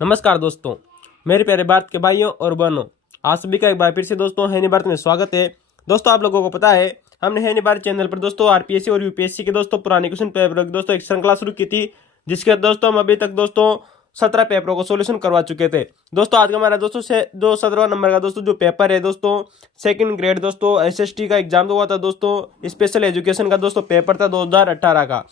नमस्कार दोस्तों, मेरे प्यारे भारत के भाइयों और बहनों, आप सभी का एक बार फिर से दोस्तों हैनी भारत में स्वागत है। दोस्तों आप लोगों को पता है हमने हैनी भारत चैनल पर दोस्तों आरपीएससी और यूपीएससी के दोस्तों पुराने क्वेश्चन पेपर की दोस्तों एक श्रृंखला शुरू की थी, जिसके दोस्तों हम अभी तक दोस्तों 17 पेपरों को सोल्यूशन करवा चुके थे। दोस्तों आज का हमारा दोस्तों से जो 17वां नंबर का दोस्तों जो पेपर है दोस्तों सेकंड ग्रेड दोस्तों एसएसटी का एग्जाम हुआ था दोस्तों, स्पेशल एजुकेशन का दोस्तों पेपर था 2018 का।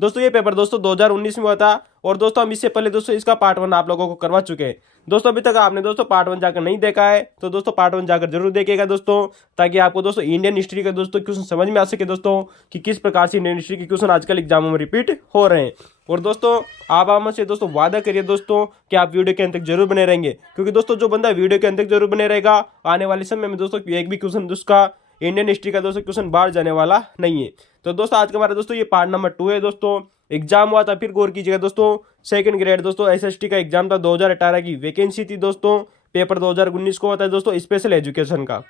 दोस्तों ये पेपर दोस्तों 2019 में हुआ था और दोस्तों हम इससे पहले दोस्तों इसका पार्ट 1 आप लोगों को करवा चुके हैं। दोस्तों अभी तक आपने दोस्तों पार्ट 1 जाकर नहीं देखा है तो दोस्तों पार्ट 1 जाकर जरूर देखिएगा दोस्तों, ताकि आपको दोस्तों इंडियन हिस्ट्री का दोस्तों क्वेश्चन समझ में आ सके दोस्तों कि किस प्रकार से इंडियन हिस्ट्री के क्वेश्चन आजकल एग्जामों में रिपीट हो रहे हैं। और दोस्तों आप हमसे दोस्तों वादा करिए दोस्तों कि आप वीडियो के अंत तक जरूर बने रहेंगे, क्योंकि दोस्तों जो बंदा वीडियो के अंत तक जरूर बने रहेगा आने वाले समय में दोस्तों एक भी क्वेश्चन उसका इंडियन हिस्ट्री का दोस्तों क्वेश्चन बाहर जाने वाला नहीं है। तो दोस्तों आज का हमारा दोस्तों ये पार्ट नंबर 2 है। दोस्तों एग्जाम हुआ था, फिर गौर कीजिएगा दोस्तों सेकंड ग्रेड दोस्तों एसएसटी का एग्जाम था 2018 की वैकेंसी थी दोस्तों, पेपर 2019 को होता है दोस्तों स्पेशल एजुकेशन का।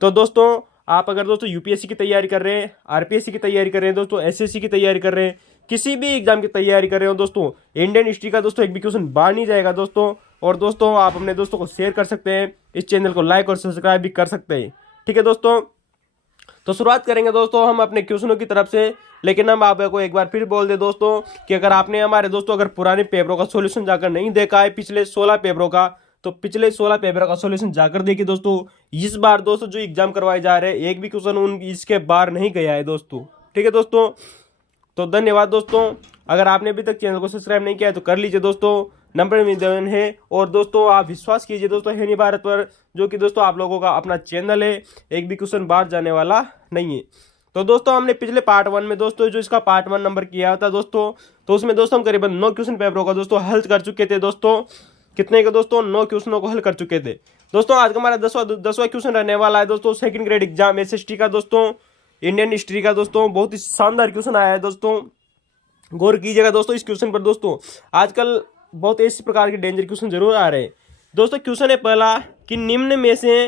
तो दोस्तों आप अगर दोस्तों यूपीएससी की तैयारी कर रहे हैं, आरपीएससी की तैयारी कर रहे हैं दोस्तों, एसएससी की तैयारी कर रहे हैं, किसी भी एग्जाम की तैयारी कर रहे हो दोस्तों, इंडियन हिस्ट्री का दोस्तों एक भी क्वेश्चन बाहर नहीं जाएगा दोस्तों। और दोस्तों आप अपने दोस्तों को शेयर कर सकते हैं, इस चैनल को लाइक और सब्सक्राइब भी कर सकते हैं। ठीक है दोस्तों, तो शुरुआत करेंगे दोस्तों हम अपने क्वेश्चनों की तरफ से। लेकिन हम आपको एक बार फिर बोल दे दोस्तों कि अगर आपने हमारे दोस्तों अगर पुराने पेपरों का सॉल्यूशन जाकर नहीं देखा है पिछले 16 पेपरों का, तो पिछले 16 पेपर का सॉल्यूशन जाकर देखिए दोस्तों। इस बार दोस्तों जो एग्जाम करवाए जा रहे हैं एक भी क्वेश्चन उन इसके बाहर नहीं गया है दोस्तों। ठीक है दोस्तों, तो धन्यवाद दोस्तों। अगर आपने अभी तक चैनल को सब्सक्राइब नहीं किया है तो कर लीजिए दोस्तों, नंबर में देन है। और दोस्तों आप विश्वास कीजिए दोस्तों हैनी भारत पर, जो कि दोस्तों आप लोगों का अपना चैनल है, एक भी क्वेश्चन बाहर जाने वाला नहीं है। तो दोस्तों हमने पिछले पार्ट 1 में दोस्तों जो इसका पार्ट 1 नंबर किया था दोस्तों, तो उसमें दोस्तों हम करीबन 9 क्वेश्चन पेपरों का दोस्तों हल कर चुके थे दोस्तों। कितने का दोस्तों 9 क्वेश्चनों को हल कर चुके थे दोस्तों। आज का हमारा 10वां क्वेश्चन रहने वाला है दोस्तों सेकंड ग्रेड एग्जाम एसएसटी का दोस्तों इंडियन हिस्ट्री का दोस्तों। बहुत ही शानदार क्वेश्चन आया है दोस्तों, गौर कीजिएगा दोस्तों इस क्वेश्चन पर। दोस्तों आजकल बहुत ऐसी प्रकार के डेंजर क्वेश्चन जरूर आ रहे हैं दोस्तों। क्वेश्चन है पहला कि निम्न में से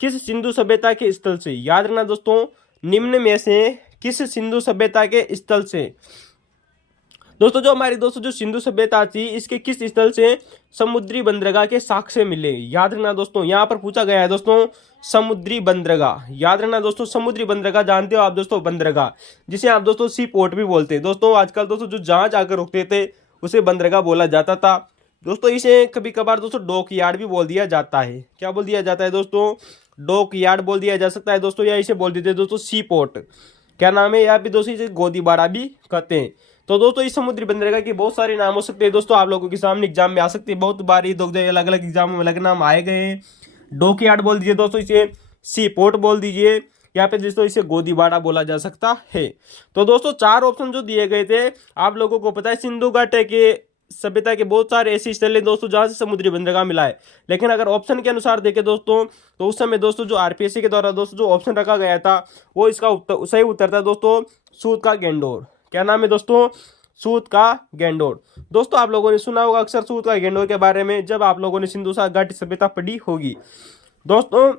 किस सिंधु सभ्यता के स्थल से, याद रखना दोस्तों, निम्न में से किस सिंधु सभ्यता के स्थल से दोस्तों जो हमारी दोस्तों जो सिंधु सभ्यता थी इसके किस स्थल से समुद्री बंदरगाह के साक्ष्य मिले। याद रखना दोस्तों, यहाँ पर पूछा गया है दोस्तों समुद्री बंदरगाह। याद रखना दोस्तों समुद्री बंदरगाह जानते हो आप दोस्तों, बंदरगाह जिसे आप दोस्तों सी पोर्ट भी बोलते हैं दोस्तों। आजकल दोस्तों जो जहाज आकर रुकते थे उसे बंदरगाह बोला जाता था दोस्तों। इसे कभी कभार दोस्तों डॉक यार्ड भी बोल दिया जाता है। क्या बोल दिया जाता है दोस्तों, डॉक यार्ड बोल दिया जा सकता है दोस्तों, या इसे बोल देते हैं दोस्तों सी पोर्ट। क्या नाम है, या फिर दोस्तों इसे गोदीबाड़ा भी कहते हैं। तो दोस्तों इस समुद्री बंदरगाह के बहुत सारे नाम हो सकते हैं दोस्तों, आप लोगों के सामने एग्जाम में आ सकते हैं। बहुत बार अलग अलग एग्जामों में अलग नाम आए गए हैं। डॉक यार्ड बोल दीजिए दोस्तों, इसे सी पोर्ट बोल दीजिए, या फिर दोस्तों इसे गोदीबाड़ा बोला जा सकता है। तो दोस्तों 4 ऑप्शन जो दिए गए थे आप लोगों को पता है, सिंधु घाट के सभ्यता के बहुत सारे ऐसे स्थल हैं दोस्तों जहां से समुद्री बंदरगाह मिला है। लेकिन अगर ऑप्शन के अनुसार देखें दोस्तों तो उस समय दोस्तों जो आरपीएससी के द्वारा दोस्तों जो ऑप्शन रखा गया था वो इसका सही उत्तर था दोस्तों सूत का गेंडोर। क्या नाम है दोस्तों, सूत का गेंडोर। दोस्तों आप लोगों ने सुना होगा अक्सर सूत का गेंडोर के बारे में जब आप लोगों ने सिंधु घाटी सभ्यता पढ़ी होगी। दोस्तों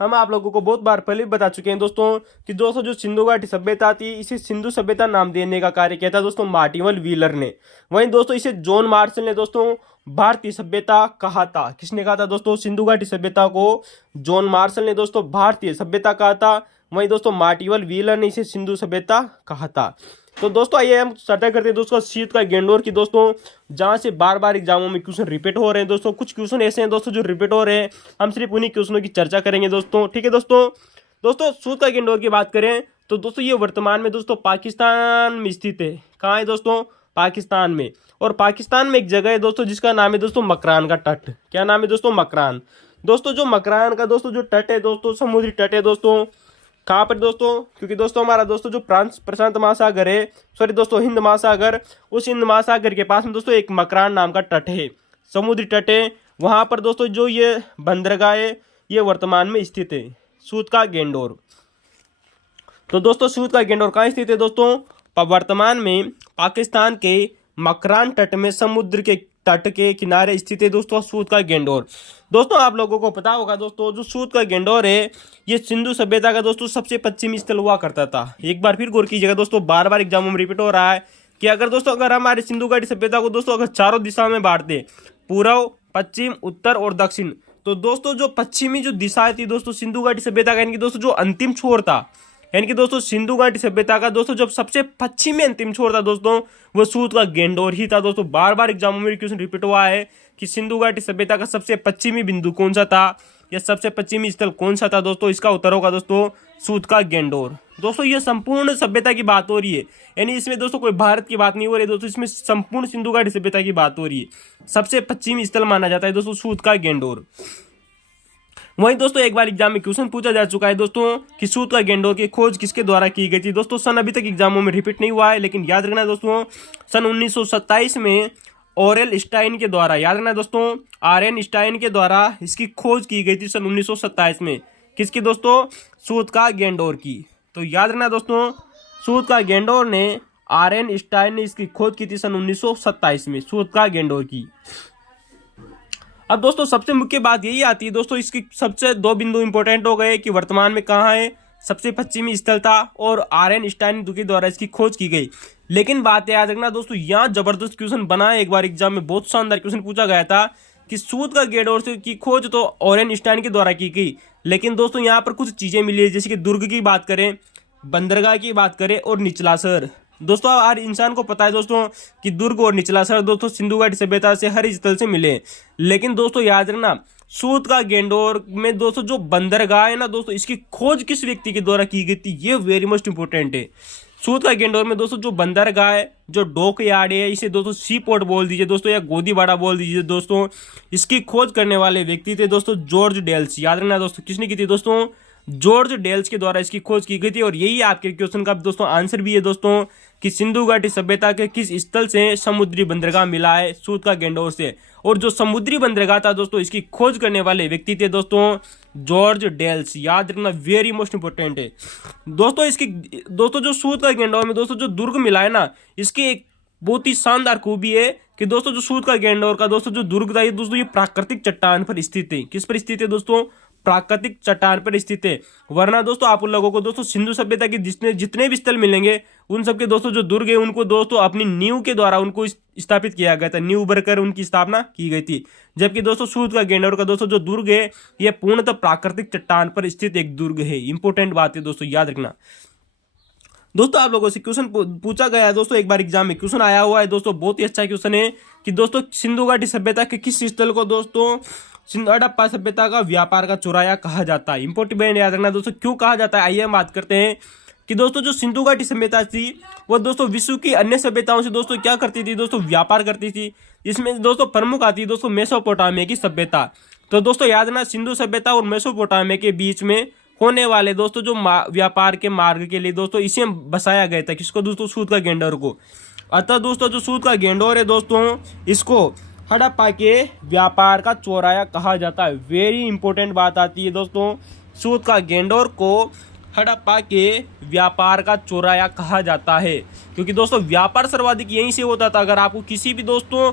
हम आप लोगों को बहुत बार पहले बता चुके हैं दोस्तों कि दोस्तों जो सिंधु घाटी सभ्यता थी इसे सिंधु सभ्यता नाम देने का कार्य किया था दोस्तों मार्टिन व्हीलर ने। वहीं दोस्तों इसे जॉन मार्शल ने दोस्तों भारतीय सभ्यता कहा था। किसने कहा था दोस्तों, सिंधु घाटी सभ्यता को जॉन मार्शल ने दोस्तों भारतीय सभ्यता कहा था। वहीं दोस्तों मार्टिन व्हीलर ने इसे सिंधु सभ्यता कहा था। तो दोस्तों आइए हम चर्चा करते हैं दोस्तों सूत का गेंडोर की दोस्तों, जहां से बार बार एग्जामों में क्वेश्चन रिपीट हो रहे हैं दोस्तों। कुछ क्वेश्चन ऐसे हैं दोस्तों जो रिपीट हो रहे हैं, हम सिर्फ उन्हीं क्वेश्चनों की चर्चा करेंगे दोस्तों। ठीक है दोस्तों सूत का गेंडोर की बात करें तो दोस्तों ये वर्तमान में दोस्तों पाकिस्तान में स्थित है। कहाँ है दोस्तों, पाकिस्तान में। और पाकिस्तान में एक जगह है दोस्तों जिसका नाम है दोस्तों मकरान का तट। क्या नाम है दोस्तों, मकरान। दोस्तों जो मकरान का दोस्तों जो तट है दोस्तों समुद्री तट है दोस्तों, कहाँ पर दोस्तों, क्योंकि दोस्तों हमारा दोस्तों जो प्रशांत महासागर है, सॉरी दोस्तों हिंद महासागर, उस हिंद महासागर के पास में दोस्तों एक मकरान नाम का तट है, समुद्री तट है। वहाँ पर दोस्तों जो ये बंदरगाह है ये वर्तमान में स्थित है, सूत का गेंडोर। तो दोस्तों सूत का गेंडोर कहाँ स्थित है दोस्तों, वर्तमान में पाकिस्तान के मकरान तट में समुद्र के तट के किनारे स्थित है दोस्तों सूत का गेंडोर। दोस्तों आप लोगों को पता होगा दोस्तों जो सूत का गेंडोर है ये सिंधु सभ्यता का दोस्तों सबसे पश्चिमी स्थल हुआ करता था। एक बार फिर गौर कीजिएगा दोस्तों, बार बार एग्जामों में रिपीट हो रहा है कि अगर हमारे सिंधु घाटी सभ्यता को दोस्तों अगर चारों दिशा में बांट दे, पूर्व, पश्चिम, उत्तर और दक्षिण। तो दोस्तों जो पश्चिमी जो दिशाएं थी दोस्तों सिंधु घाटी सभ्यता का, यानी कि दोस्तों जो अंतिम छोर था, यानी कि दोस्तों सिंधु घाटी सभ्यता का दोस्तों जब सबसे पश्चिमी अंतिम छोर था दोस्तों, वो सूत का गेंडोर ही था दोस्तों। बार बार एग्जाम में क्वेश्चन रिपीट हुआ है कि सिंधु घाटी सभ्यता का सबसे पश्चिमी बिंदु कौन सा था, या सबसे पश्चिमी स्थल कौन सा था दोस्तों। इसका उत्तर होगा दोस्तों सूत का गेंडोर। दोस्तों ये संपूर्ण सभ्यता की बात हो रही है, यानी इसमें दोस्तों कोई भारत की बात नहीं हो रही दोस्तों, इसमें संपूर्ण सिंधु घाटी सभ्यता की बात हो रही है। सबसे पश्चिमी स्थल माना जाता है दोस्तों सूत का गेंडोर। वहीं दोस्तों एक बार एग्जाम में क्वेश्चन पूछा जा चुका है दोस्तों कि सूत का गेंडोर की खोज किसके द्वारा की गई थी। दोस्तों सन अभी तक एग्जामों में रिपीट नहीं हुआ है, लेकिन याद रखना दोस्तों सन 1927 में ऑरेल स्टाइन के द्वारा, याद रखना दोस्तों आरएन स्टाइन के द्वारा इसकी खोज की गई थी सन 1927 में। किसकी दोस्तों, सूत का गेंडोर की। तो याद रखना दोस्तों सूत का गेंडोर ने आरएन स्टाइन ने इसकी खोज की थी सन 1927 में, सूत का गेंडोर की। अब दोस्तों सबसे मुख्य बात यही आती है दोस्तों, इसकी सबसे दो बिंदु इंपॉर्टेंट हो गए कि वर्तमान में कहाँ है, सबसे पश्चिमी स्थल था, और आरएन स्टाइन के द्वारा इसकी खोज की गई। लेकिन बात याद रखना दोस्तों यहाँ जबरदस्त क्वेश्चन बना है, एक बार एग्जाम में बहुत शानदार क्वेश्चन पूछा गया था कि सूत का गेंडोर से की खोज तो आरएन स्टाइन के द्वारा की गई, लेकिन दोस्तों यहाँ पर कुछ चीजें मिली है, जैसे कि दुर्ग की बात करें, बंदरगाह की बात करें और निचला शहर। दोस्तों हर इंसान को पता है दोस्तों कि दुर्ग और निचला शहर दोस्तों सिंधु घाटी सभ्यता से हर स्थल से मिले, लेकिन दोस्तों याद रखना सूत का गेंडोर में दोस्तों जो बंदरगाह है ना दोस्तों, इसकी खोज किस व्यक्ति के द्वारा की गई थी, ये वेरी मोस्ट इंपोर्टेंट है। सूत का गेंडोर में दोस्तों जो बंदरगाह है, जो डॉक यार्ड है, इसे दोस्तों सी पोर्ट बोल दीजिए दोस्तों, या गोदीबाड़ा बोल दीजिए दोस्तों, इसकी खोज करने वाले व्यक्ति थे दोस्तों जॉर्ज डेल्स। याद रखना दोस्तों किसने की थी दोस्तों, जॉर्ज डेल्स के द्वारा इसकी खोज की गई थी। और यही आपके क्वेश्चन का दोस्तों आंसर भी है दोस्तों कि सिंधु घाटी सभ्यता के किस स्थल से समुद्री बंदरगाह मिला है, सूत का गेंडोर से। और जो समुद्री बंदरगाह था दोस्तों, इसकी खोज करने वाले व्यक्ति थे दोस्तों जॉर्ज डेल्स। याद रखना वेरी मोस्ट इंपोर्टेंट है दोस्तों। इसकी दोस्तों जो सूत का गेंडोर में दोस्तों जो दुर्ग मिला है ना, इसकी एक बहुत ही शानदार खूबी है कि दोस्तों जो सूत का गेंडोर का दोस्तों जो दुर्ग था, ये दोस्तों ये प्राकृतिक चट्टान पर स्थित है। किस पर स्थित है दोस्तों, प्राकृतिक चट्टान पर स्थित है। वरना दोस्तों आप उन लोगों को दोस्तों सिंधु सभ्यता के जितने भी स्थल मिलेंगे, उन सबके दोस्तों जो दुर्ग है उनको दोस्तों अपनी नींव के द्वारा उनको स्थापित किया गया था, नींव भरकर उनकी स्थापना की गई थी। जबकि दोस्तों सूत का गेंडोर का दोस्तों जो दुर्ग है, यह पूर्णतः प्राकृतिक चट्टान पर स्थित एक दुर्ग है। इंपॉर्टेंट बात है दोस्तों, याद रखना। दोस्तों आप लोगों से क्वेश्चन पूछा गया है दोस्तों, एक बार एग्जाम में क्वेश्चन आया हुआ है दोस्तों, बहुत ही अच्छा क्वेश्चन है कि दोस्तों सिंधु घाटी सभ्यता के किस स्थल को दोस्तों हड़प्पा सभ्यता का व्यापार का चौराया कहा जाता है। इंपॉर्टेंट याद रखना दोस्तों, क्यों कहा जाता है, आइए हम बात करते हैं कि दोस्तों जो सिंधु घाटी सभ्यता थी वो दोस्तों विश्व की अन्य सभ्यताओं से दोस्तों क्या करती थी दोस्तों, व्यापार करती थी। इसमें दोस्तों प्रमुख आती है दोस्तों मेसोपोटामिया की सभ्यता। तो दोस्तों याद रखना सिंधु सभ्यता और मेसोपोटामिया के बीच में होने वाले दोस्तों जो व्यापार के मार्ग के लिए दोस्तों इसे बसाया गया था। किसको दोस्तों, सूत का गेंडोर को। अतः दोस्तों जो सूत का गेंडोर है दोस्तों, इसको हड़प्पा के व्यापार का चौराया कहा जाता है। वेरी इंपॉर्टेंट बात आती है दोस्तों, सूत का गेंडोर को हड़प्पा के व्यापार का चौराया कहा जाता है, क्योंकि दोस्तों व्यापार सर्वाधिक यहीं से होता था। अगर आपको किसी भी दोस्तों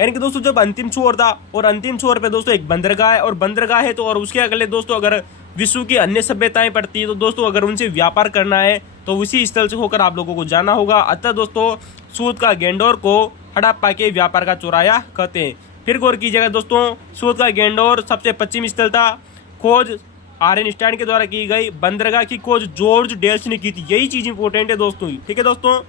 यानी कि दोस्तों जब अंतिम छोर था और अंतिम छोर पे दोस्तों एक बंदरगाह है, और बंदरगाह है तो और उसके अगले दोस्तों अगर विश्व की अन्य सभ्यताएं पड़ती है, तो दोस्तों अगर उनसे व्यापार करना है तो उसी स्थल से होकर आप लोगों को जाना होगा। अतः दोस्तों सूत का गेंडोर को हड़प्पा के व्यापार का चौराया कहते हैं। फिर गौर कीजिएगा दोस्तों, सूत का गेंडोर सबसे पश्चिमी स्थल था, खोज आरएन स्टाइन के द्वारा की गई, बंदरगाह की खोज जॉर्ज डेल्स ने की थी। यही चीज इंपॉर्टेंट है दोस्तों, ठीक है दोस्तों।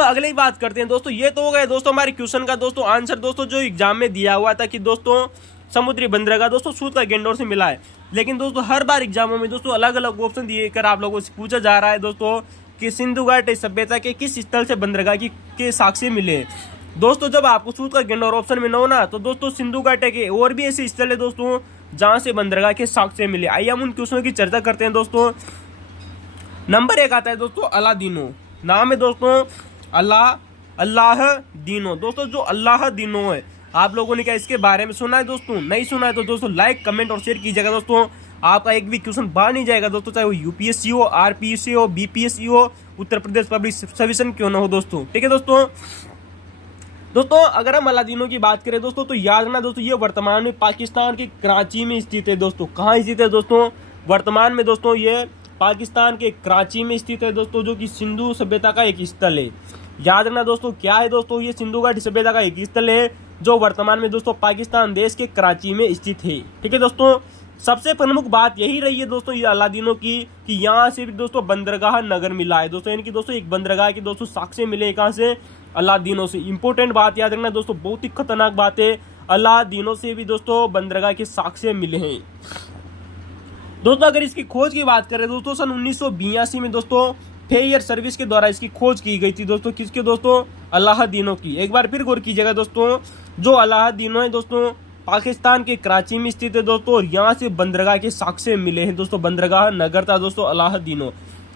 अगले ही बात करते हैं दोस्तों, ये तो हो गए दोस्तों हमारे क्वेश्चन का दोस्तों आंसर दोस्तों जो एग्जाम में दिया हुआ था कि दोस्तों समुद्री बंदरगाह दोस्तों सूत का गेंडोर से मिला है। लेकिन दोस्तों हर बार एग्जामों में दोस्तों अलग अलग ऑप्शन दिए कर आप लोगों से पूछा जा रहा है दोस्तों कि सिंधु घाटी सभ्यता के किस स्थल से बंदरगाह के साक्ष्य मिले। दोस्तों जब आपको सूत का गेंडोर ऑप्शन में न होना, तो दोस्तों सिंधु घाटी के और भी ऐसे स्थल है दोस्तों जहां से बंदरगाह के साक्ष्य मिले। आइए हम उन क्वेश्चनों की चर्चा करते हैं दोस्तों। नंबर 1 आता है दोस्तों अलादीनो। नाम है दोस्तों अल्लाह दीनो। दोस्तों जो अल्लाह दीनो है, आप लोगों ने क्या इसके बारे में सुना है दोस्तों? नहीं सुना है तो दोस्तों लाइक कमेंट और शेयर कीजिएगा दोस्तों। आपका एक भी क्वेश्चन बाहर नहीं जाएगा दोस्तों, चाहे वो यूपीएससी हो, आरपीएससी हो, बीपीएससी हो, उत्तर प्रदेश पब्लिक सर्विस क्यों ना हो दोस्तों, ठीक है दोस्तों। अगर हम अलादीनो की बात करें दोस्तों, तो याद रखना दोस्तों ये वर्तमान में पाकिस्तान के कराची में स्थित है दोस्तों। कहाँ स्थित है दोस्तों? वर्तमान में दोस्तों ये पाकिस्तान के कराची में स्थित है दोस्तों, जो कि सिंधु सभ्यता का एक स्थल है। याद रखना दोस्तों क्या है दोस्तों, ये सिंधु घाटी सभ्यता का एक स्थल है जो वर्तमान में दोस्तों पाकिस्तान देश के कराची में स्थित है। ठीक है दोस्तों, सबसे प्रमुख बात यही रही है दोस्तों ये अलादीनों की कि यहाँ से भी दोस्तों बंदरगाह नगर मिला है दोस्तों, यानी कि दोस्तों एक बंदरगाह की दोस्तों साक्ष्य मिले कहाँ से, अलादीनों से। इंपॉर्टेंट बात याद रखना दोस्तों, बहुत ही खतरनाक बात है, अलादीनों से भी दोस्तों बंदरगाह के साक्ष्य मिले हैं दोस्तों। अगर इसकी खोज की बात करें दोस्तों, सन 1982 में दोस्तों फेयर सर्विस के द्वारा इसकी खोज की गई थी दोस्तों। किसके दोस्तों, अलादीनों की। एक बार फिर गौर कीजिएगा दोस्तों, जो अलादीनों है दोस्तों पाकिस्तान के कराची में स्थित है दोस्तों, और यहाँ से बंदरगाह के साक्ष्य मिले हैं दोस्तों। बंदरगाह नगर था दोस्तों अलादीनों।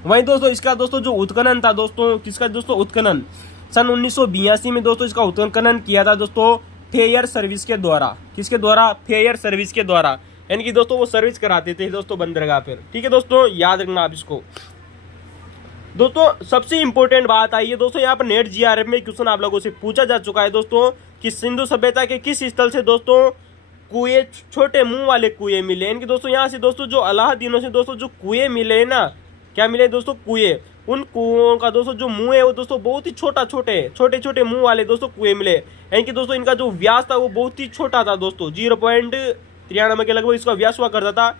वहीं दोस्तों इसका दोस्तों जो उत्खनन था दोस्तों, किसका दोस्तों उत्खनन, सन 1982 में दोस्तों इसका उत्खनन किया था दोस्तों फेयर सर्विस के द्वारा। किसके द्वारा, फेयर सर्विस के द्वारा, यानी कि दोस्तों वो सर्विस कराते थे दोस्तों बंदरगाह पर। ठीक है दोस्तों, याद रखना आप इसको। दोस्तों सबसे इंपॉर्टेंट बात आई है दोस्तों, यहाँ पर नेट जीआरएफ में क्वेश्चन आप लोगों से पूछा जा चुका है दोस्तों कि सिंधु सभ्यता के किस स्थल से दोस्तों कुएं, छोटे मुंह वाले कुएं मिले। इनके दोस्तों यहाँ से दोस्तों जो अलादीनों से दोस्तों जो कुएं मिले ना, क्या मिले दोस्तों, कुएं। उन कुओं का दोस्तों जो मुंह है वो दोस्तों बहुत ही छोटे छोटे मुंह वाले दोस्तों कुएं मिले। यानी कि दोस्तों इनका जो व्यास था वो बहुत ही छोटा था दोस्तों, 0.93 के लगभग इसका व्यास हुआ करता था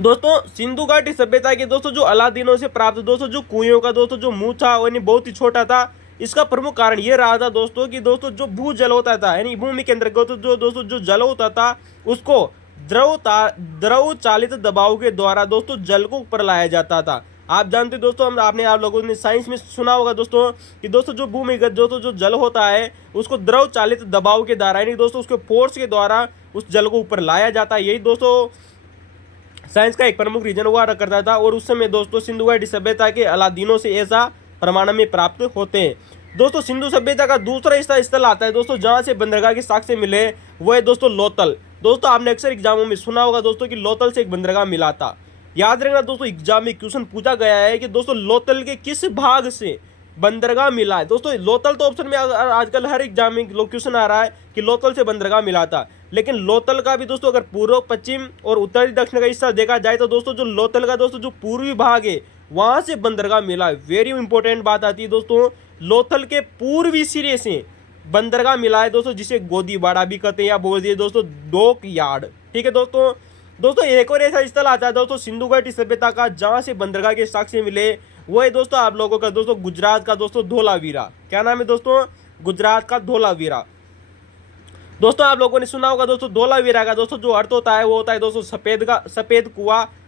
दोस्तों। सिंधु घाटी सभ्यता के दोस्तों जो अलादीनों से प्राप्त दोस्तों जो कुएं का दोस्तों जो मुंह था वो बहुत ही छोटा था। इसका प्रमुख कारण ये रहा था दोस्तों कि दोस्तों जो भूजल होता था, यानी भूमि के अंदर जो दोस्तों जो जल होता था उसको द्रव चालित दबाव के द्वारा दोस्तों जल को ऊपर लाया जाता था। आप जानते हो दोस्तों, आपने आप लोगों ने साइंस में सुना होगा दोस्तों कि दोस्तों जो भूमिगत दोस्तों जो जल होता है उसको द्रव चालित दबाव के द्वारा, यानी दोस्तों उसके फोर्स के द्वारा उस जल को ऊपर लाया जाता है। यही दोस्तों साइंस का एक प्रमुख रीजन हुआ करता था। और उस समय दोस्तों सिंधु घाटी सभ्यता के अलादीनों से ऐसा प्रमाण में प्राप्त होते हैं दोस्तों। सिंधु सभ्यता का दूसरा स्थल आता है दोस्तों जहां से बंदरगाह के साक्ष्य मिले, वो है दोस्तों लोथल। दोस्तों आपने अक्सर एग्जामों में सुना होगा दोस्तों कि लोथल से एक बंदरगाह मिला था। याद रखना दोस्तों, एग्जाम में क्वेश्चन पूछा गया है कि दोस्तों लोथल के किस भाग से बंदरगाह मिला है। दोस्तों लोथल तो ऑप्शन में आजकल हर एग्जाम में क्वेश्चन आ रहा है कि लोथल से बंदरगाह मिला था, लेकिन लोथल का भी दोस्तों अगर पूर्व पश्चिम और उत्तरी दक्षिण का हिस्सा देखा जाए तो दोस्तों जो लोथल का दोस्तों जो पूर्वी भाग है वहां से बंदरगाह मिला है। वेरी इंपॉर्टेंट बात आती है दोस्तों, लोथल के पूर्वी सिरे से बंदरगाह मिला है दोस्तों, जिसे गोदीबाड़ा भी कहते हैं या बोल दिए दोस्तों डॉक यार्ड। ठीक है दोस्तों एक और ऐसा स्थल आता है दोस्तों सिंधु घाटी सभ्यता का जहां से बंदरगाह के साक्ष्य मिले, वो है दोस्तों आप लोगों का दोस्तों गुजरात का दोस्तों धोलावीरा। क्या नाम है दोस्तों, गुजरात का धोलावीरा। दोस्तों आप लोगों ने सुना होगा दोस्तों धोलावीरा का दोस्तों जो अर्थ होता है वो होता है दोस्तों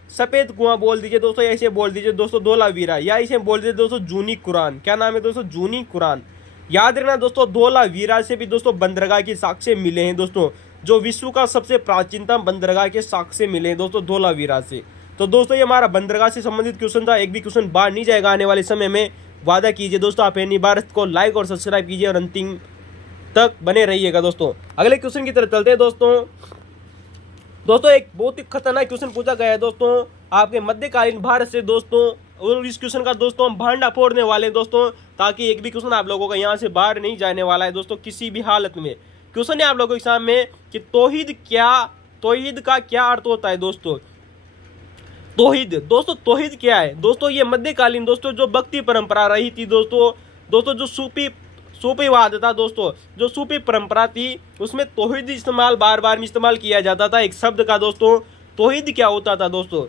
सफेद कुआं बोल दीजिए दोस्तों, ऐसे बोल दीजिए दोस्तों धोलावीरा, या इसे बोल दीजिए दोस्तों जूनी कुरान। क्या नाम है दोस्तों, जूनी कुरान। याद रखना दोस्तों, धोलावीरा से भी दोस्तों बंदरगाह के साक्ष्य मिले हैं दोस्तों, जो विश्व का सबसे प्राचीनतम बंदरगाह के साक्ष्य मिले हैं दोस्तों धोलावीरा से। तो दोस्तों ये हमारा बंदरगाह से संबंधित क्वेश्चन था, एक भी क्वेश्चन बाहर नहीं जाएगा आने वाले समय में, वादा कीजिए दोस्तों। आप एनी भारत को लाइक और सब्सक्राइब कीजिए और अंतिम तक बने रहिएगा दोस्तों। अगले क्वेश्चन की तरफ चलते हैं दोस्तों एक बहुत ही खतरनाक क्वेश्चन पूछा गया है दोस्तों आपके मध्यकालीन भारत से दोस्तों, और इस क्वेश्चन का दोस्तों हम भांडा फोड़ने वाले हैं दोस्तों, ताकि एक भी क्वेश्चन आप लोगों का यहाँ से बाहर नहीं जाने वाला है दोस्तों किसी भी हालत में। क्वेश्चन है आप लोगों के सामने कि तौहीद का क्या अर्थ होता है दोस्तों। तौहीद क्या है दोस्तों, ये मध्यकालीन दोस्तों जो भक्ति परंपरा रही थी दोस्तों जो सूफीवाद था दोस्तों, जो सूफी परंपरा थी उसमें तौहीद इस्तेमाल बार बार में इस्तेमाल किया जाता था एक शब्द का दोस्तों। तौहीद क्या होता था दोस्तों,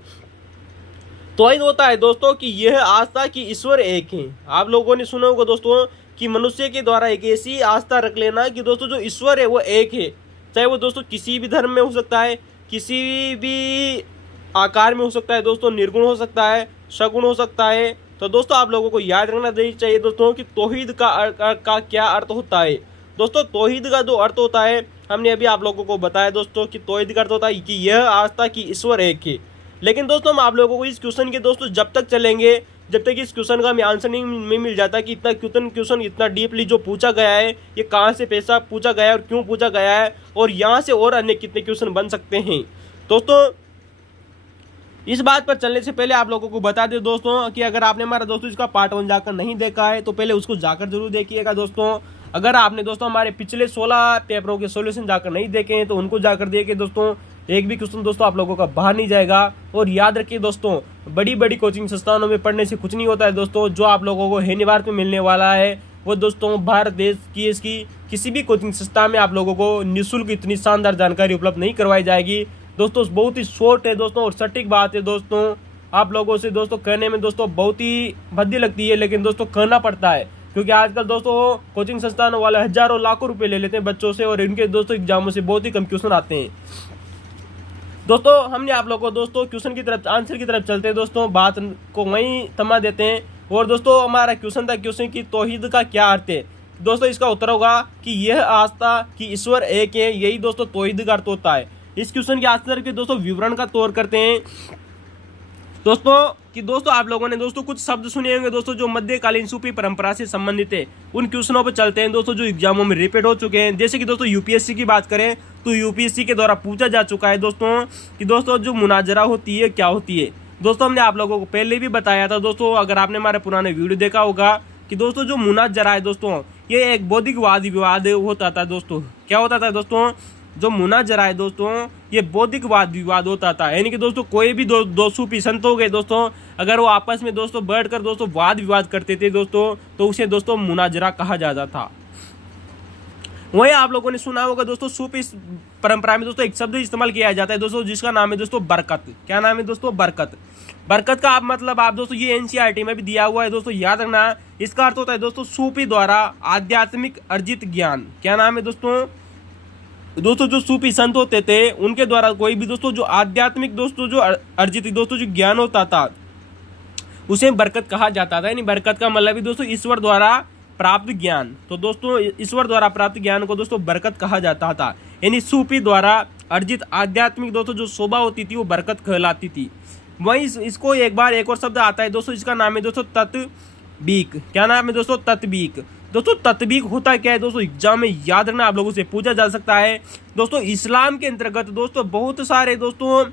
तौहीद होता है दोस्तों कि यह आस्था कि ईश्वर एक है। आप लोगों ने सुना होगा दोस्तों कि मनुष्य के द्वारा एक ऐसी आस्था रख लेना कि दोस्तों जो ईश्वर है वो एक है, चाहे वो दोस्तों किसी भी धर्म में हो सकता है, किसी भी आकार में हो सकता है दोस्तों, निर्गुण हो सकता है, सगुण हो सकता है। तो दोस्तों आप लोगों को याद रखना चाहिए दोस्तों कि तौहीद का क्या अर्थ होता है दोस्तों। तौहीद का जो अर्थ होता है हमने अभी आप लोगों को बताया दोस्तों कि तौहीद का अर्थ होता है कि यह आस्था कि ईश्वर एक है। लेकिन दोस्तों हम आप लोगों को इस क्वेश्चन के दोस्तों जब तक चलेंगे जब तक इस क्वेश्चन का हमें आंसर नहीं मिल जाता कि इतना क्वेश्चन इतना डीपली जो पूछा गया है ये कहाँ से पैसा पूछा गया है और क्यों पूछा गया है, और यहाँ से और अन्य कितने क्वेश्चन बन सकते हैं दोस्तों। इस बात पर चलने से पहले आप लोगों को बता दें दोस्तों कि अगर आपने हमारा दोस्तों इसका पार्ट 1 जाकर नहीं देखा है तो पहले उसको जाकर जरूर देखिएगा दोस्तों। अगर आपने दोस्तों हमारे पिछले 16 पेपरों के सॉल्यूशन जाकर नहीं देखे हैं तो उनको जाकर देखिए दोस्तों, एक भी क्वेश्चन दोस्तों आप लोगों का बाहर नहीं जाएगा। और याद रखिए दोस्तों बड़ी कोचिंग संस्थानों में पढ़ने से कुछ नहीं होता है दोस्तों, जो आप लोगों को हेनी भारत में मिलने वाला है वो दोस्तों भारत देश की इसकी किसी भी कोचिंग संस्था में आप लोगों को निःशुल्क इतनी शानदार जानकारी उपलब्ध नहीं करवाई जाएगी। दोस्तों बहुत ही शॉर्ट है दोस्तों और सटीक बात है दोस्तों। आप लोगों से दोस्तों कहने में दोस्तों बहुत ही भद्दी लगती है, लेकिन दोस्तों कहना पड़ता है, क्योंकि आजकल दोस्तों कोचिंग संस्थानों वाले हजारों लाखों रुपए ले लेते हैं बच्चों से और इनके दोस्तों एग्जामों से बहुत ही कम क्वेश्चन आते हैं। दोस्तों हमने आप लोगों को दोस्तों क्वेश्चन की तरफ आंसर की तरफ चलते हैं दोस्तों, बात को वहीं थमा देते हैं। और दोस्तों हमारा क्वेश्चन था, क्वेश्चन की तौहीद का क्या अर्थ है। दोस्तों इसका उत्तर होगा कि यह आस्था कि ईश्वर एक है, यही दोस्तों तौहीद का अर्थ होता है। इस क्वेश्चन के आंसर के दोस्तों विवरण का तौर करते हैं दोस्तों आप लोगों ने दोस्तों कुछ शब्द सुने होंगे दोस्तों जो मध्यकालीन सूफी परंपरा से संबंधित है। उन क्वेश्चनों पर चलते हैं दोस्तों जो एग्जामों में रिपीट हो चुके हैं। जैसे कि दोस्तों यूपीएससी की बात करें तो यूपीएससी के द्वारा पूछा जा चुका है दोस्तों कि दोस्तों जो मुनाजरा होती है क्या होती है। दोस्तों हमने आप लोगों को पहले भी बताया था दोस्तों, अगर आपने हमारे पुराने वीडियो देखा होगा, कि दोस्तों जो मुनाजरा है दोस्तों ये एक बौद्धिक वाद विवाद होता था दोस्तों। क्या होता था दोस्तों, जो मुनाजरा है दोस्तों ये बौद्धिक वाद विवाद होता था, यानी कि दोस्तों कोई भी दो सूफी संत हो गए दोस्तों, अगर वो आपस में दोस्तों बैठकर दोस्तों वाद विवाद करते थे दोस्तों तो उसे दोस्तों मुनाजरा कहा जाता था। वहीं आप लोगों ने सुना होगा दोस्तों सूफी परंपरा में दोस्तों एक शब्द इस्तेमाल किया जाता है दोस्तों जिसका नाम है दोस्तों बरकत। क्या नाम है दोस्तों, बरकत। बरकत का आप मतलब आप दोस्तों ये एनसीईआरटी में भी दिया हुआ है दोस्तों, याद रखना। इसका अर्थ होता है दोस्तों सूफी द्वारा आध्यात्मिक अर्जित ज्ञान। क्या नाम है दोस्तों, जो सूफी संत होते थे उनके द्वारा कोई भी दोस्तों जो आध्यात्मिक दोस्तों जो अर्जित दोस्तों जो ज्ञान होता था उसे बरकत कहा जाता था। यानी बरकत का मतलब भी दोस्तों ईश्वर द्वारा प्राप्त ज्ञान। तो दोस्तों ईश्वर द्वारा प्राप्त ज्ञान को दोस्तों बरकत कहा जाता था। यानी सूफी द्वारा अर्जित आध्यात्मिक दोस्तों जो शोभा होती थी वो बरकत कहलाती थी। वहीं इसको एक और शब्द आता है दोस्तों, इसका नाम है दोस्तों तत्बीक। क्या नाम है दोस्तों, तत्बीक। दोस्तों तत्बीक होता क्या है दोस्तों, एग्जाम में याद रखना आप लोगों से पूछा जा सकता है। दोस्तों इस्लाम के अंतर्गत दोस्तों बहुत सारे दोस्तों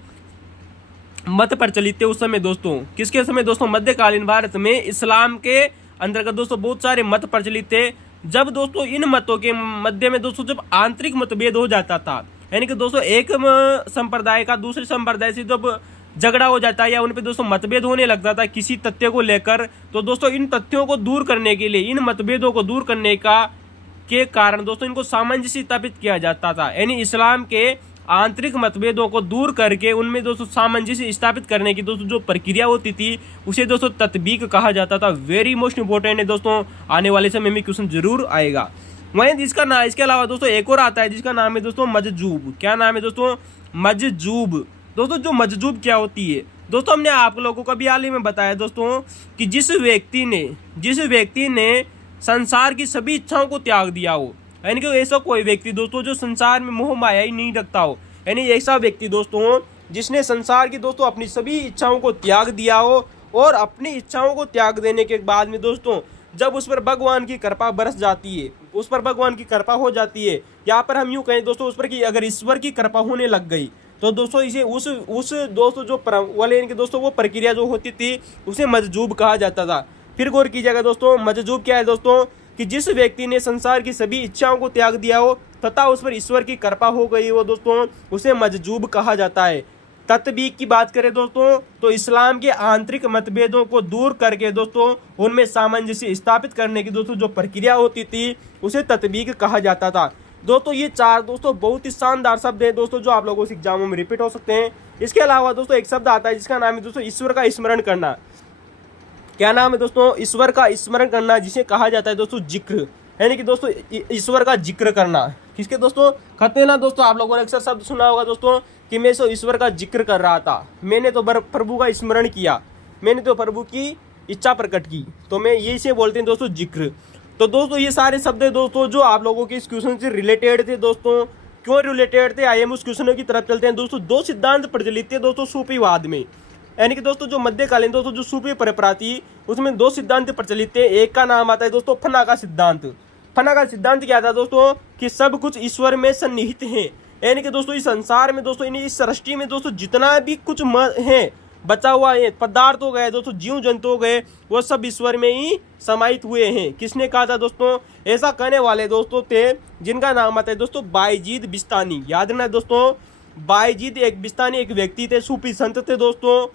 मत प्रचलित थे उस समय दोस्तों। किसके समय दोस्तों, मध्यकालीन भारत में इस्लाम के अंतर्गत दोस्तों बहुत सारे मत प्रचलित थे। जब दोस्तों इन मतों के मध्य में दोस्तों जब आंतरिक मतभेद हो जाता था, यानी कि दोस्तों एक संप्रदाय का दूसरे संप्रदाय से जब झगड़ा हो जाता है या उन पे दोस्तों मतभेद होने लगता था किसी तथ्य को लेकर, तो दोस्तों इन तथ्यों को दूर करने के लिए, इन मतभेदों को दूर करने के कारण दोस्तों इनको सामंजस्य स्थापित किया जाता था। यानी इस्लाम के आंतरिक मतभेदों को दूर करके उनमें दोस्तों सामंजस्य स्थापित करने की दोस्तों जो प्रक्रिया होती थी उसे दोस्तों तत्बीक कहा जाता था। वेरी मोस्ट इंपॉर्टेंट है दोस्तों, आने वाले समय में क्वेश्चन जरूर आएगा। वहीं इसके अलावा दोस्तों एक और आता है जिसका नाम है दोस्तों मजजूब। क्या नाम है दोस्तों, मजजूब। दोस्तों जो मजजूब क्या होती है दोस्तों, हमने आप लोगों को भी हाल ही में बताया दोस्तों कि जिस व्यक्ति ने संसार की सभी इच्छाओं को त्याग दिया हो, यानी कि ऐसा कोई व्यक्ति दोस्तों जो संसार में मोह माया ही नहीं रखता हो, यानी ऐसा व्यक्ति दोस्तों जिसने संसार की दोस्तों अपनी सभी इच्छाओं को त्याग दिया हो, और अपनी इच्छाओं को त्याग देने के बाद में दोस्तों जब उस पर भगवान की कृपा बरस जाती है, उस पर भगवान की कृपा हो जाती है, यहाँ पर हम यूँ कहें दोस्तों उस पर कि अगर ईश्वर की कृपा होने लग गई तो दोस्तों इसे उस दोस्तों जो वाले इनके दोस्तों वो प्रक्रिया जो होती थी उसे मजजूब कहा जाता था। फिर गौर कीजिएगा दोस्तों, मजजूब क्या है दोस्तों, कि जिस व्यक्ति ने संसार की सभी इच्छाओं को त्याग दिया हो तथा उस पर ईश्वर की कृपा हो गई हो दोस्तों उसे मजजूब कहा जाता है। तत्बीक की बात करें दोस्तों तो इस्लाम के आंतरिक मतभेदों को दूर करके दोस्तों उनमें सामंजस्य स्थापित करने की दोस्तों जो प्रक्रिया होती थी उसे तत्बीक कहा जाता था। दोस्तों ये चार दोस्तों बहुत ही शानदार शब्द है दोस्तों जो आप लोगों से एग्जामों में रिपीट हो सकते हैं। इसके अलावा दोस्तों एक शब्द आता है जिसका नाम है दोस्तों ईश्वर का स्मरण करना। क्या नाम है दोस्तों, ईश्वर का स्मरण करना, जिसे कहा जाता है दोस्तों जिक्र, यानी कि दोस्तों ईश्वर का जिक्र करना। किसके दोस्तों, कहते हैं ना दोस्तों आप लोगों ने अक्सर शब्द सुना होगा दोस्तों कि मैं तो ईश्वर का जिक्र कर रहा था, मैंने तो प्रभु का स्मरण किया, मैंने तो प्रभु की इच्छा प्रकट की, तो मैं यही से बोलते हैं दोस्तों जिक्र। तो दोस्तों ये सारे शब्द है दोस्तों जो आप लोगों के इस क्वेश्चन से रिलेटेड थे दोस्तों। क्यों रिलेटेड थे, आइए हम उस क्वेश्चन की तरफ चलते हैं दोस्तों। दो सिद्धांत प्रचलित थे दोस्तों सूफीवाद में, यानी कि दोस्तों जो मध्यकालीन दोस्तों जो सूफी परंपरा थी उसमें दो सिद्धांत प्रचलित थे। एक का नाम आता है दोस्तों फना का सिद्धांत। फना का सिद्धांत क्या था दोस्तों, कि सब कुछ ईश्वर में सन्निहित है, यानी कि दोस्तों इस संसार में दोस्तों इस सृष्टि में दोस्तों जितना भी कुछ है बचा हुआ है, पदार्थ हो गए दोस्तों, जीव जंतु हो गए, वो सब ईश्वर में ही समाहित हुए हैं। किसने कहा था दोस्तों, ऐसा कहने वाले दोस्तों थे जिनका नाम आता है दोस्तों बायजीद बिस्तानी। याद रखना दोस्तों, बायजीद एक बिस्तानी एक व्यक्ति थे, सूफी संत थे दोस्तों,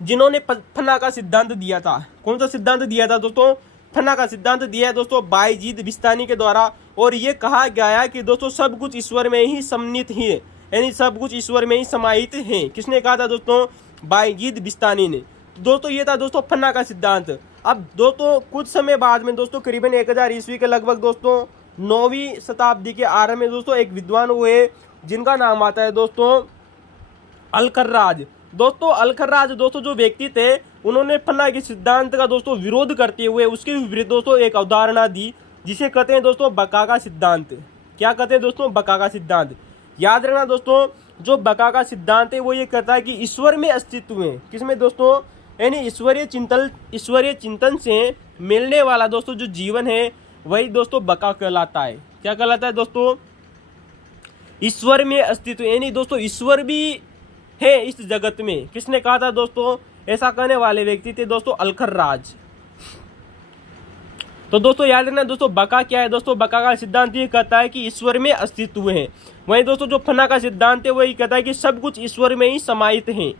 जिन्होंने फना का सिद्धांत दिया था। कौन सा सिद्धांत दिया था दोस्तों, फना का सिद्धांत दिया है दोस्तों बायजीद बिस्तानी के द्वारा, और ये कहा गया है कि दोस्तों सब कुछ ईश्वर में ही सम्मिलित है, यानी सब कुछ ईश्वर में ही समाहित है। किसने कहा था दोस्तों? बायजीद बिस्तानी ने। दोस्तों ये था दोस्तों फन्ना का सिद्धांत। अब दोस्तों कुछ समय बाद में दोस्तों करीबन 1000 ईस्वी के लगभग दोस्तों 9वीं शताब्दी के आरंभ में दोस्तों एक विद्वान हुए जिनका नाम आता है दोस्तों अल-खर्राज। दोस्तों अल-खर्राज दोस्तों जो व्यक्ति थे उन्होंने फन्ना के सिद्धांत का दोस्तों विरोध करते हुए उसके विरुद्ध दोस्तों एक अवधारणा दी जिसे कहते हैं दोस्तों बका का सिद्धांत। क्या कहते हैं दोस्तों? बका का सिद्धांत। याद रखना दोस्तों जो बका का सिद्धांत है वो ये कहता है कि ईश्वर में अस्तित्व है। किसमें दोस्तों? यानी ईश्वरीय चिंतन से मिलने वाला दोस्तों जो जीवन है वही दोस्तों बका कहलाता है। क्या कहलाता है दोस्तों? ईश्वर में अस्तित्व, यानी दोस्तों ईश्वर भी है इस जगत में। किसने कहा था दोस्तों? ऐसा कहने वाले व्यक्ति थे दोस्तों अल-खर्राज। तो दोस्तों याद रखना दोस्तों बका क्या है? दोस्तों बका का सिद्धांत ये कहता है कि ईश्वर में अस्तित्व है। वहीं दोस्तों जो फन्ना का सिद्धांत है वही कहता है कि सब कुछ ईश्वर में ही समाहित है।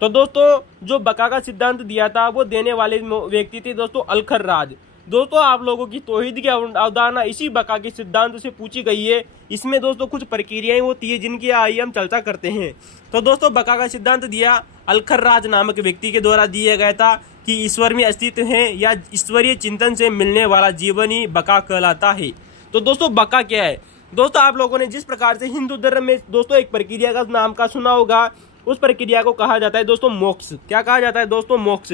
तो दोस्तों जो बका का सिद्धांत दिया था वो देने वाले व्यक्ति थे दोस्तों अल-खर्राज। दोस्तों आप लोगों की तौहीद की अवधारणा इसी बका के सिद्धांत से पूछी गई है। इसमें दोस्तों कुछ प्रक्रियाएं होती है जिनकी आइए हम चर्चा करते हैं। तो दोस्तों बका का सिद्धांत दिया अल-खर्राज नामक व्यक्ति के द्वारा दिया गया था कि ईश्वर में अस्तित्व है या ईश्वरीय चिंतन से मिलने वाला जीवन ही बका कहलाता है। तो दोस्तों बका क्या है? दोस्तों आप लोगों ने जिस प्रकार से हिंदू धर्म में दोस्तों एक प्रक्रिया का नाम का सुना होगा, उस प्रक्रिया को कहा जाता है दोस्तों मोक्ष। क्या कहा जाता है दोस्तों? मोक्ष।